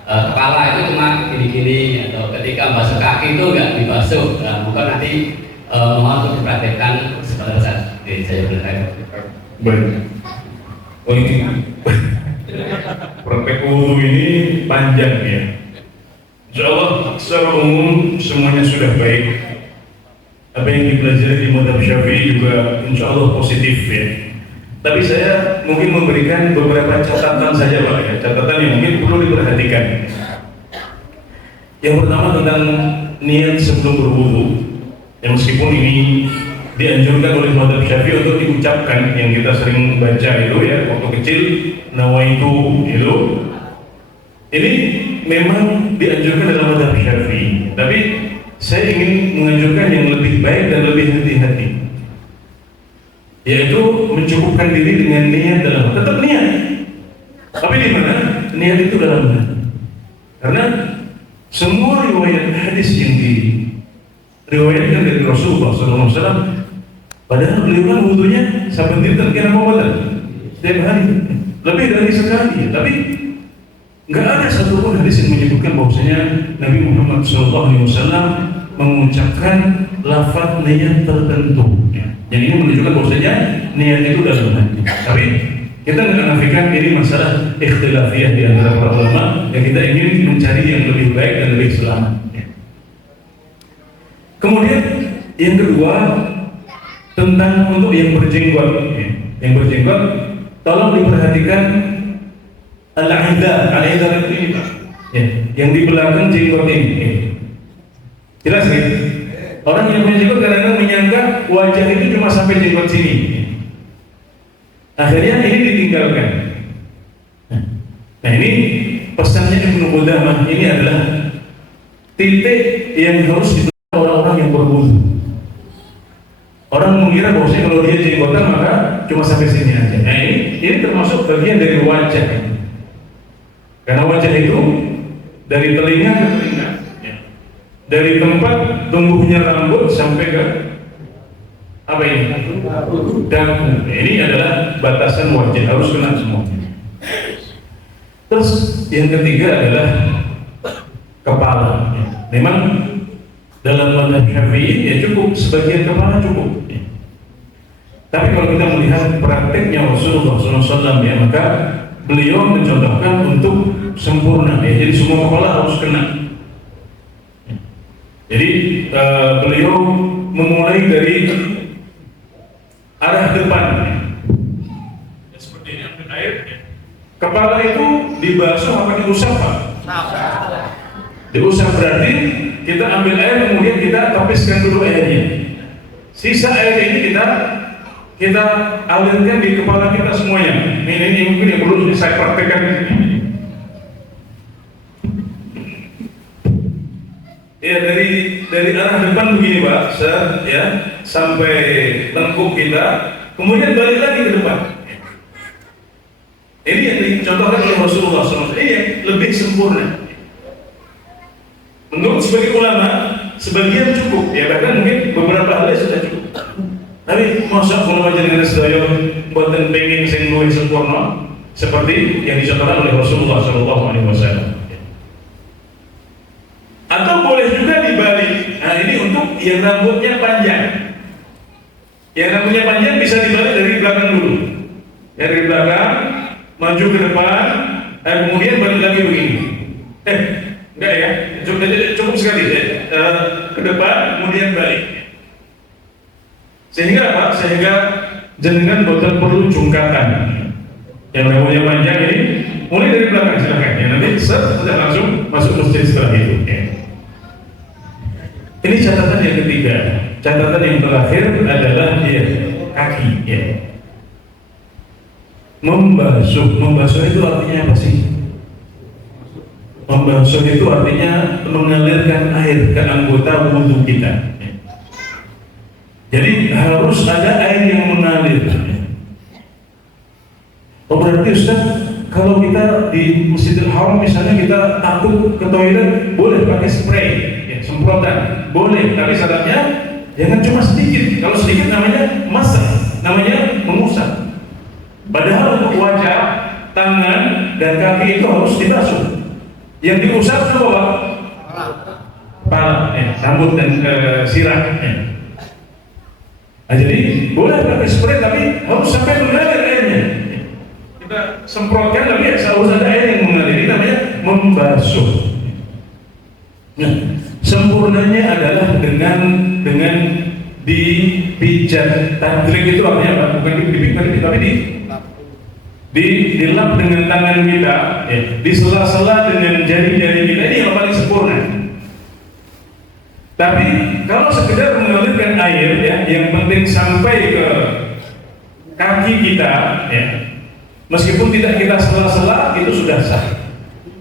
kepala itu cuma gini-gini, atau ketika basuh kaki itu enggak dibasuh. Nah, mungkin nanti mohon untuk dipraktekkan seperti itu. saya belajar. Baik. Oh ini praktek wudhu ini panjang ya. Insya Allah secara umum semuanya sudah baik. Apa yang dipelajari di Madhab Syafi'i juga insya Allah positif ya. Tapi saya mungkin memberikan beberapa catatan saja Pak ya, catatan yang mungkin perlu diperhatikan. Yang pertama tentang niat sebelum berwudu. Yang meskipun ini dianjurkan oleh Madhab Syafi'i untuk diucapkan, yang kita sering baca itu ya waktu kecil, nawaitu itu. Ini memang dianjurkan dalam Madhab Syafi'i. Tapi saya ingin menganjurkan yang lebih baik dan lebih hati-hati, yaitu mencukupkan diri dengan niat dalam tetap niat. Tapi di mana niat itu dalam hati? Karena semua riwayat hadis yang diriwayatkan dari Rasulullah SAW, padahal beliau kan wudunya saben dinten kira mau setiap hari, lebih dari sekali, tapi nggak ada satupun hadis yang menyebutkan bahwasanya Nabi Muhammad SAW mengucapkan lafaz niat tertentu. Yang ini menunjukkan bahwasanya niat itu dalam hati. Tapi kita nggak nafikan ini masalah ikhtilafiyah di antara para ulama, yang kita ingin mencari yang lebih baik dan lebih selamat. Kemudian yang kedua tentang untuk yang berjenggot. Yang berjenggot, tolong diperhatikan al-aidah ini Pak. Yang di belakang jenggot ini. Jelas nih? Orang yang punya jenggot kadang-kadang menyangka wajah itu cuma sampai jenggot sini. Akhirnya ini ditinggalkan. Nah ini pesannya Ibnu Qudamah ini adalah titik yang harus ditutup orang-orang yang berwudu. Orang mengira bahwasanya kalau dia jenggotan maka cuma sampai sini aja. Nah ini termasuk bagian dari wajah. Karena wajah itu dari telinga ke telinga, dari tempat tumbuhnya rambut sampai ke apa ini? Dagu. Ini adalah batasan wajah, harus kena semua. Terus yang ketiga adalah kepala. Memang dalam Madhab Syafi'i ya cukup sebagian kepala cukup. Tapi kalau kita melihat prakteknya Rasulullah SAW ya, maka beliau mencontohkan untuk sempurna ya. Jadi semua kepala harus kena. Jadi beliau memulai dari arah depan ya, seperti ini, ambil air ya. Kepala itu dibasuh apa diusap Pak? Diusap berarti kita ambil air kemudian kita tepiskan dulu airnya. Sisa air ini kita alirkan di kepala kita semuanya. Ini mungkin yang perlu saya praktekkan. Ya dari arah depan begini Pak, ya sampai lengkung kita, kemudian balik lagi ke depan. Ini yang dicontohkan oleh Rasulullah SAW. Ini yang lebih sempurna. Menurut sebagian ulama, sebagian cukup, ya bahkan mungkin beberapa hal sudah cukup. Tapi masa kalau jenengan sedaya buatan pengen sing luwih sempurna seperti yang dicontohkan oleh Rasulullah SAW. Atau boleh juga dibalik. Nah ini untuk yang rambutnya panjang. Yang rambutnya panjang bisa dibalik dari belakang dulu. Ya, dari belakang maju ke depan, kemudian balik lagi begini. Enggak ya, cukup sekali ya. Ke depan, kemudian balik. Sehingga apa? Sehingga jenengan boten perlu jungkatan. Yang rambutnya panjang ini mulai dari belakang silakan ya. Nanti sudah langsung masuk masjid setelah itu. Ya. Ini catatan yang ketiga. Catatan yang terakhir adalah ya, kaki. Ya. Membasuh itu artinya apa sih? Membasuh itu artinya mengalirkan air ke anggota wudhu kita. Jadi harus ada air yang mengalir. Oh berarti Ustaz, kalau kita di Masjidil Haram misalnya kita takut ke toilet, boleh pakai spray, ya, semprotan, boleh. Tapi syaratnya jangan cuma sedikit. Kalau sedikit namanya masak, namanya mengusap. Padahal untuk wajah, tangan, dan kaki itu harus dibasuh. Yang diusap itu apa? Kepala, rambut dan sirah. Nah, jadi boleh pakai spray tapi harus sampai mengalir airnya. Kita semprotkan tapi harus ada air yang mengalir. Ini namanya membasuh. Nah, sempurnanya adalah dengan dipijat. Tadrik itu artinya apa? Bukan dipijat tapi dilap dengan tangan kita, ya, disela-sela dengan jari-jari kita, ini yang paling sempurna. Tapi kalau sekedar mengalirkan air, ya, yang penting sampai ke kaki kita, ya, meskipun tidak kita sela-sela itu sudah sah.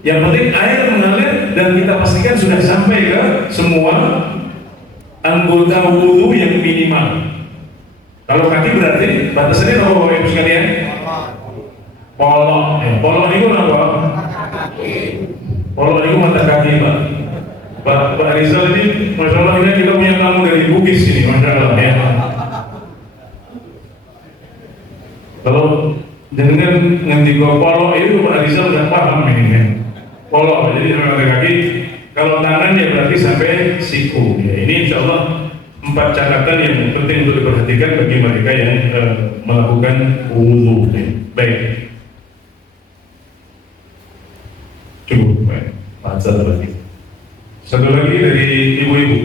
Yang penting air mengalir dan kita pastikan sudah sampai ke semua anggota wudhu yang minimal. Kalau kaki berarti batasannya apa Bapak Ibu sekalian? Polok, polok itu apa? Polok itu mata kaki Pak Rizal ini, Masya Allah ini kita punya tamu dari Bugis ini, Masya Allah ya. Kalau dengan ngerti polok itu Pak Rizal sudah paham ini ya. Polok, jadi mata kaki, kalau tangan ya berarti sampai siku ya. Ini insya Allah 4 catatan yang penting untuk diperhatikan bagi mereka yang melakukan wudhu ya. Baik. Cukup, baik. Satu lagi dari ibu-ibu.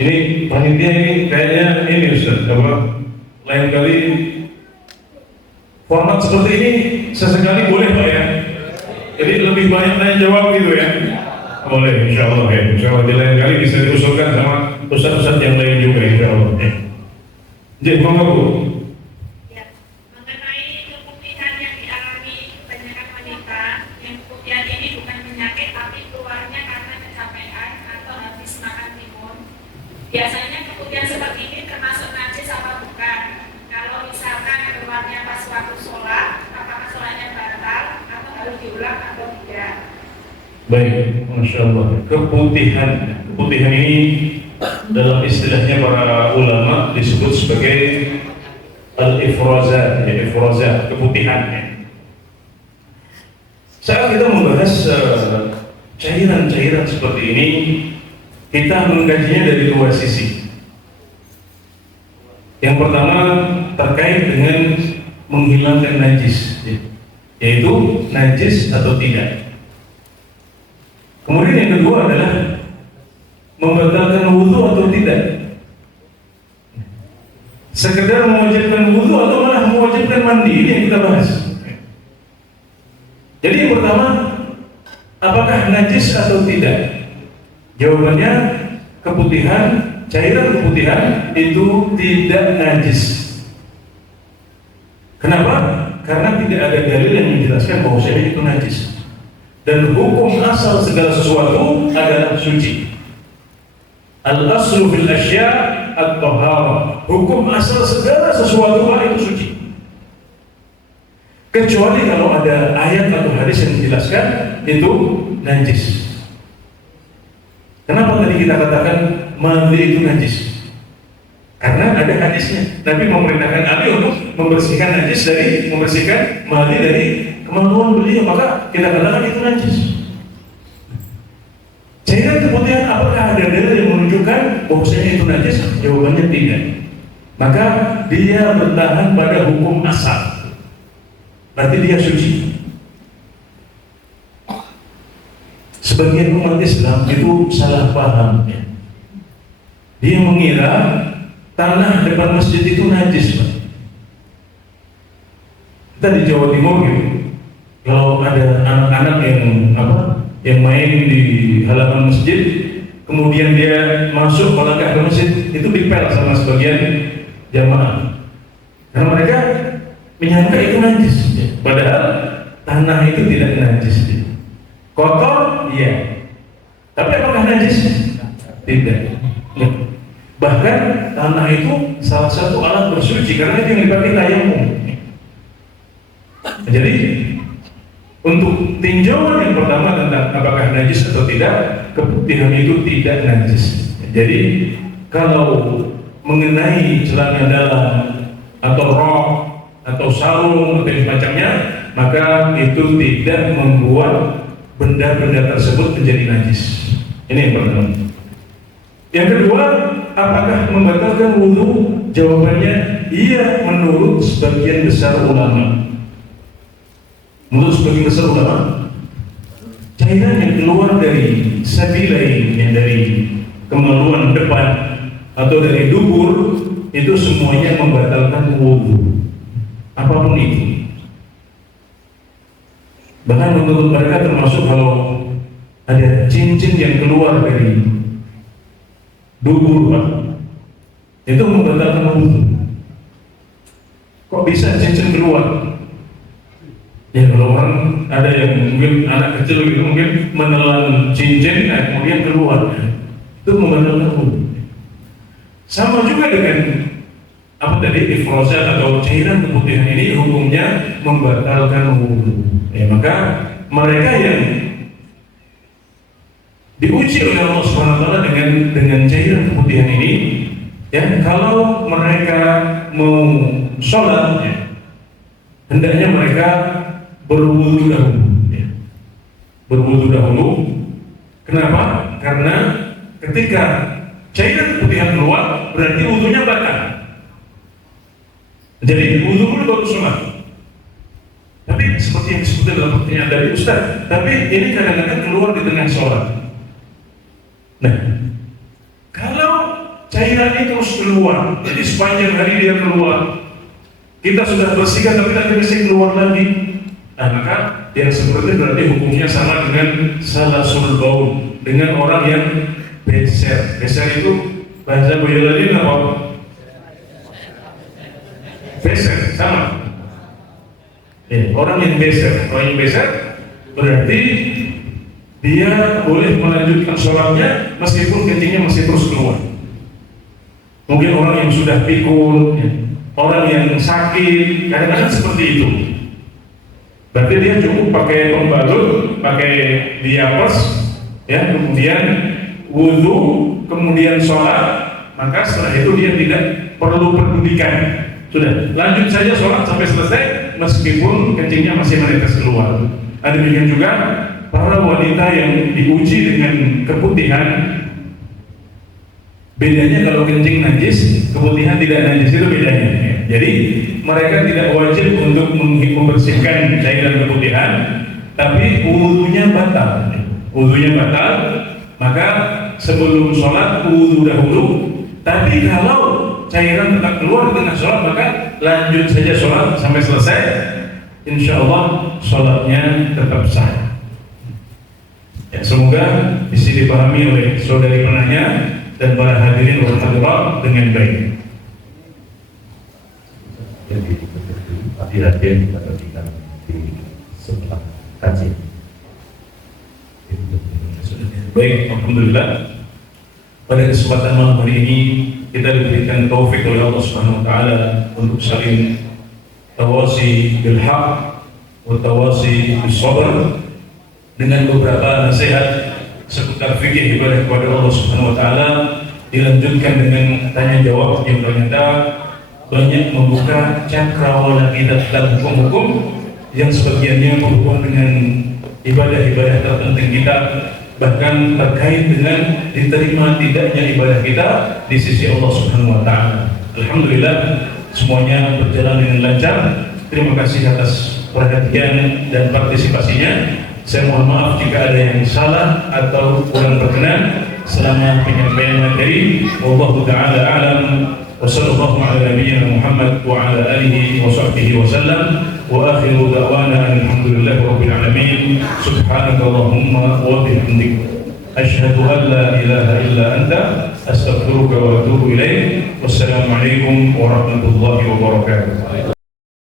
Ini panitia ini kayaknya ini Ustaz, apa? Lain kali format seperti ini sesekali boleh Pak ya. Jadi lebih banyak tanya jawab gitu ya. Boleh, insya Allah ya. Insya Allah di lain kali bisa diusulkan sama ustaz-ustaz yang lain juga insya Allah. Jadi monggo Bu. Biasanya keputihan seperti ini termasuk najis apa bukan? Kalau misalkan keluarnya pas waktu sholat, apakah sholatnya batal atau harus diulang atau tidak? Baik, Masya Allah. Keputihan ini dalam istilahnya para ulama disebut sebagai al-ifrazat, keputihan. Saat kita membahas cairan-cairan seperti ini, kita mengkajinya dari 2 sisi. Yang pertama terkait dengan menghilangkan najis, yaitu najis atau tidak. Kemudian yang kedua adalah membatalkan wudhu atau tidak. Sekedar mewajibkan wudhu atau malah mewajibkan mandi, ini yang kita bahas. Jadi yang pertama, apakah najis atau tidak? Jawabannya keputihan, cairan keputihan itu tidak najis. Kenapa? Karena tidak ada dalil yang menjelaskan bahwa itu najis. Dan hukum asal segala sesuatu adalah suci. Al-aslu fil asya' at-tahara. Hukum asal segala sesuatu itu suci. Kecuali kalau ada ayat atau hadis yang menjelaskan itu najis. Kenapa tadi kita katakan mandi itu najis? Karena ada hadisnya. Nabi memerintahkan Ali untuk membersihkan najis dari membersihkan mandi dari kemampuan beliau, maka kita katakan itu najis. Cairan keputihan apakah ada dalil yang menunjukkan bahwasanya itu najis? Jawabannya tidak. Maka dia bertahan pada hukum asal. Berarti dia suci. Sebagian umat Islam itu salah paham ya. Dia mengira tanah depan masjid itu najis Pak. Kita di Jawa Timur gitu, kalau ada anak-anak yang main di halaman masjid, kemudian dia masuk melangkah ke masjid, itu dipel sama sebagian jamaah. Karena mereka menyangka itu najis ya. Padahal tanah itu tidak najis ya. Kotor, iya. Tapi apakah najis? Tidak. Ya. Bahkan tanah itu salah satu alat bersuci karena itu yang dipakai tayamum. Jadi untuk tinjauan yang pertama tentang apakah najis atau tidak, keputihan itu tidak najis. Jadi kalau mengenai celana dalam atau rok atau sarung atau semacamnya, maka itu tidak membuat benda-benda tersebut menjadi najis. Ini yang pertama. Yang kedua, apakah membatalkan wudhu? Jawabannya iya, menurut sebagian besar ulama. Menurut sebagian besar ulama, cairan yang keluar dari sabilain, yang dari kemaluan depan atau dari dubur, itu semuanya membatalkan wudhu, apapun itu. Bahkan menurut mereka termasuk kalau ada cincin yang keluar dari dubur, Pak, itu membatalkan wudhu. Kok bisa cincin keluar? Ya kalau orang ada yang mungkin anak kecil gitu mungkin menelan cincin, nah, kemudian keluar, itu membatalkan wudhu. Sama juga dengan apa tadi, ifrozat atau cairan keputihan ini hukumnya membatalkan wudhu. Ya, maka mereka yang diuji oleh Allah SWT dengan cairan keputihan ini, ya, kalau mereka mau sholat, ya, hendaknya mereka berwudu dahulu, ya. Berwudu dahulu. Kenapa? Karena ketika cairan keputihan keluar, berarti wudunya batal. Jadi wudu dulu baru sholat. Tapi seperti yang disebutkan dalam pertanyaan dari Ustaz, tapi ini kadang-kadang keluar di tengah sholat. Nah, kalau cairan ini terus keluar, jadi sepanjang hari dia keluar, kita sudah bersihkan tapi nanti masih keluar lagi, nah maka yang seperti berarti hukumnya sama dengan salasul baul, dengan orang yang beser. Beser itu bahasa Boyolali apa? Beser, sama. Orang yang beser berarti dia boleh melanjutkan sholatnya meskipun kencingnya masih terus keluar. Mungkin orang yang sudah pikul, orang yang sakit, kadang-kadang seperti itu. Berarti dia cukup pakai pembalut, pakai diapers, ya, kemudian wudhu, kemudian sholat, maka setelah itu dia tidak perlu pedulikan. Sudah, lanjut saja sholat sampai selesai meskipun kencingnya masih menetes keluar. Demikian juga para wanita yang diuji dengan keputihan, bedanya kalau kencing najis, keputihan tidak najis itu bedanya. Jadi mereka tidak wajib untuk membersihkan cairan keputihan, tapi wudhunya batal. Wudhunya batal, maka sebelum sholat wudhu dahulu. Tapi kalau cairan tetap keluar di tengah sholat, maka lanjut saja sholat sampai selesai. Insya Allah sholatnya tetap sah. Ya, semoga bisa dipahami oleh saudari penanya dan para hadirin wal hadirat dengan baik. Jadi hadirin kita berikan di sebelah kajian. Baik, alhamdulillah. Pada kesempatan malam hari ini kita diberikan taufik oleh Allah Subhanahu wa taala untuk saling tawasi bil haq wa tawasi bis sabr dengan beberapa nasihat seputar fikih ibadah kepada Allah Subhanahu wa taala, dilanjutkan dengan tanya jawab yang ternyata banyak membuka cakrawala kita dalam hukum-hukum yang sebagiannya berhubungan dengan ibadah-ibadah terpenting kita, bahkan terkait dengan diterima tidaknya ibadah kita di sisi Allah Subhanahu wa taala. Alhamdulillah semuanya berjalan dengan lancar. Terima kasih atas perhatian dan partisipasinya. Saya mohon maaf jika ada yang salah atau kurang berkenan selama penyampaian materi. Wallahu taala a'lam. Wa sallallahu ala nabiyyina Muhammad wa ala alihi wa sahbihi wa sallam. Wa akhiru da'wana alhamdulillahi rabbil alamin. Subhanakallahumma wa bihamdik, asyhadu an la ilaha illa anta, astaghfiruka wa atubu ilaik. Wassalamu alaikum warahmatullahi wabarakatuh.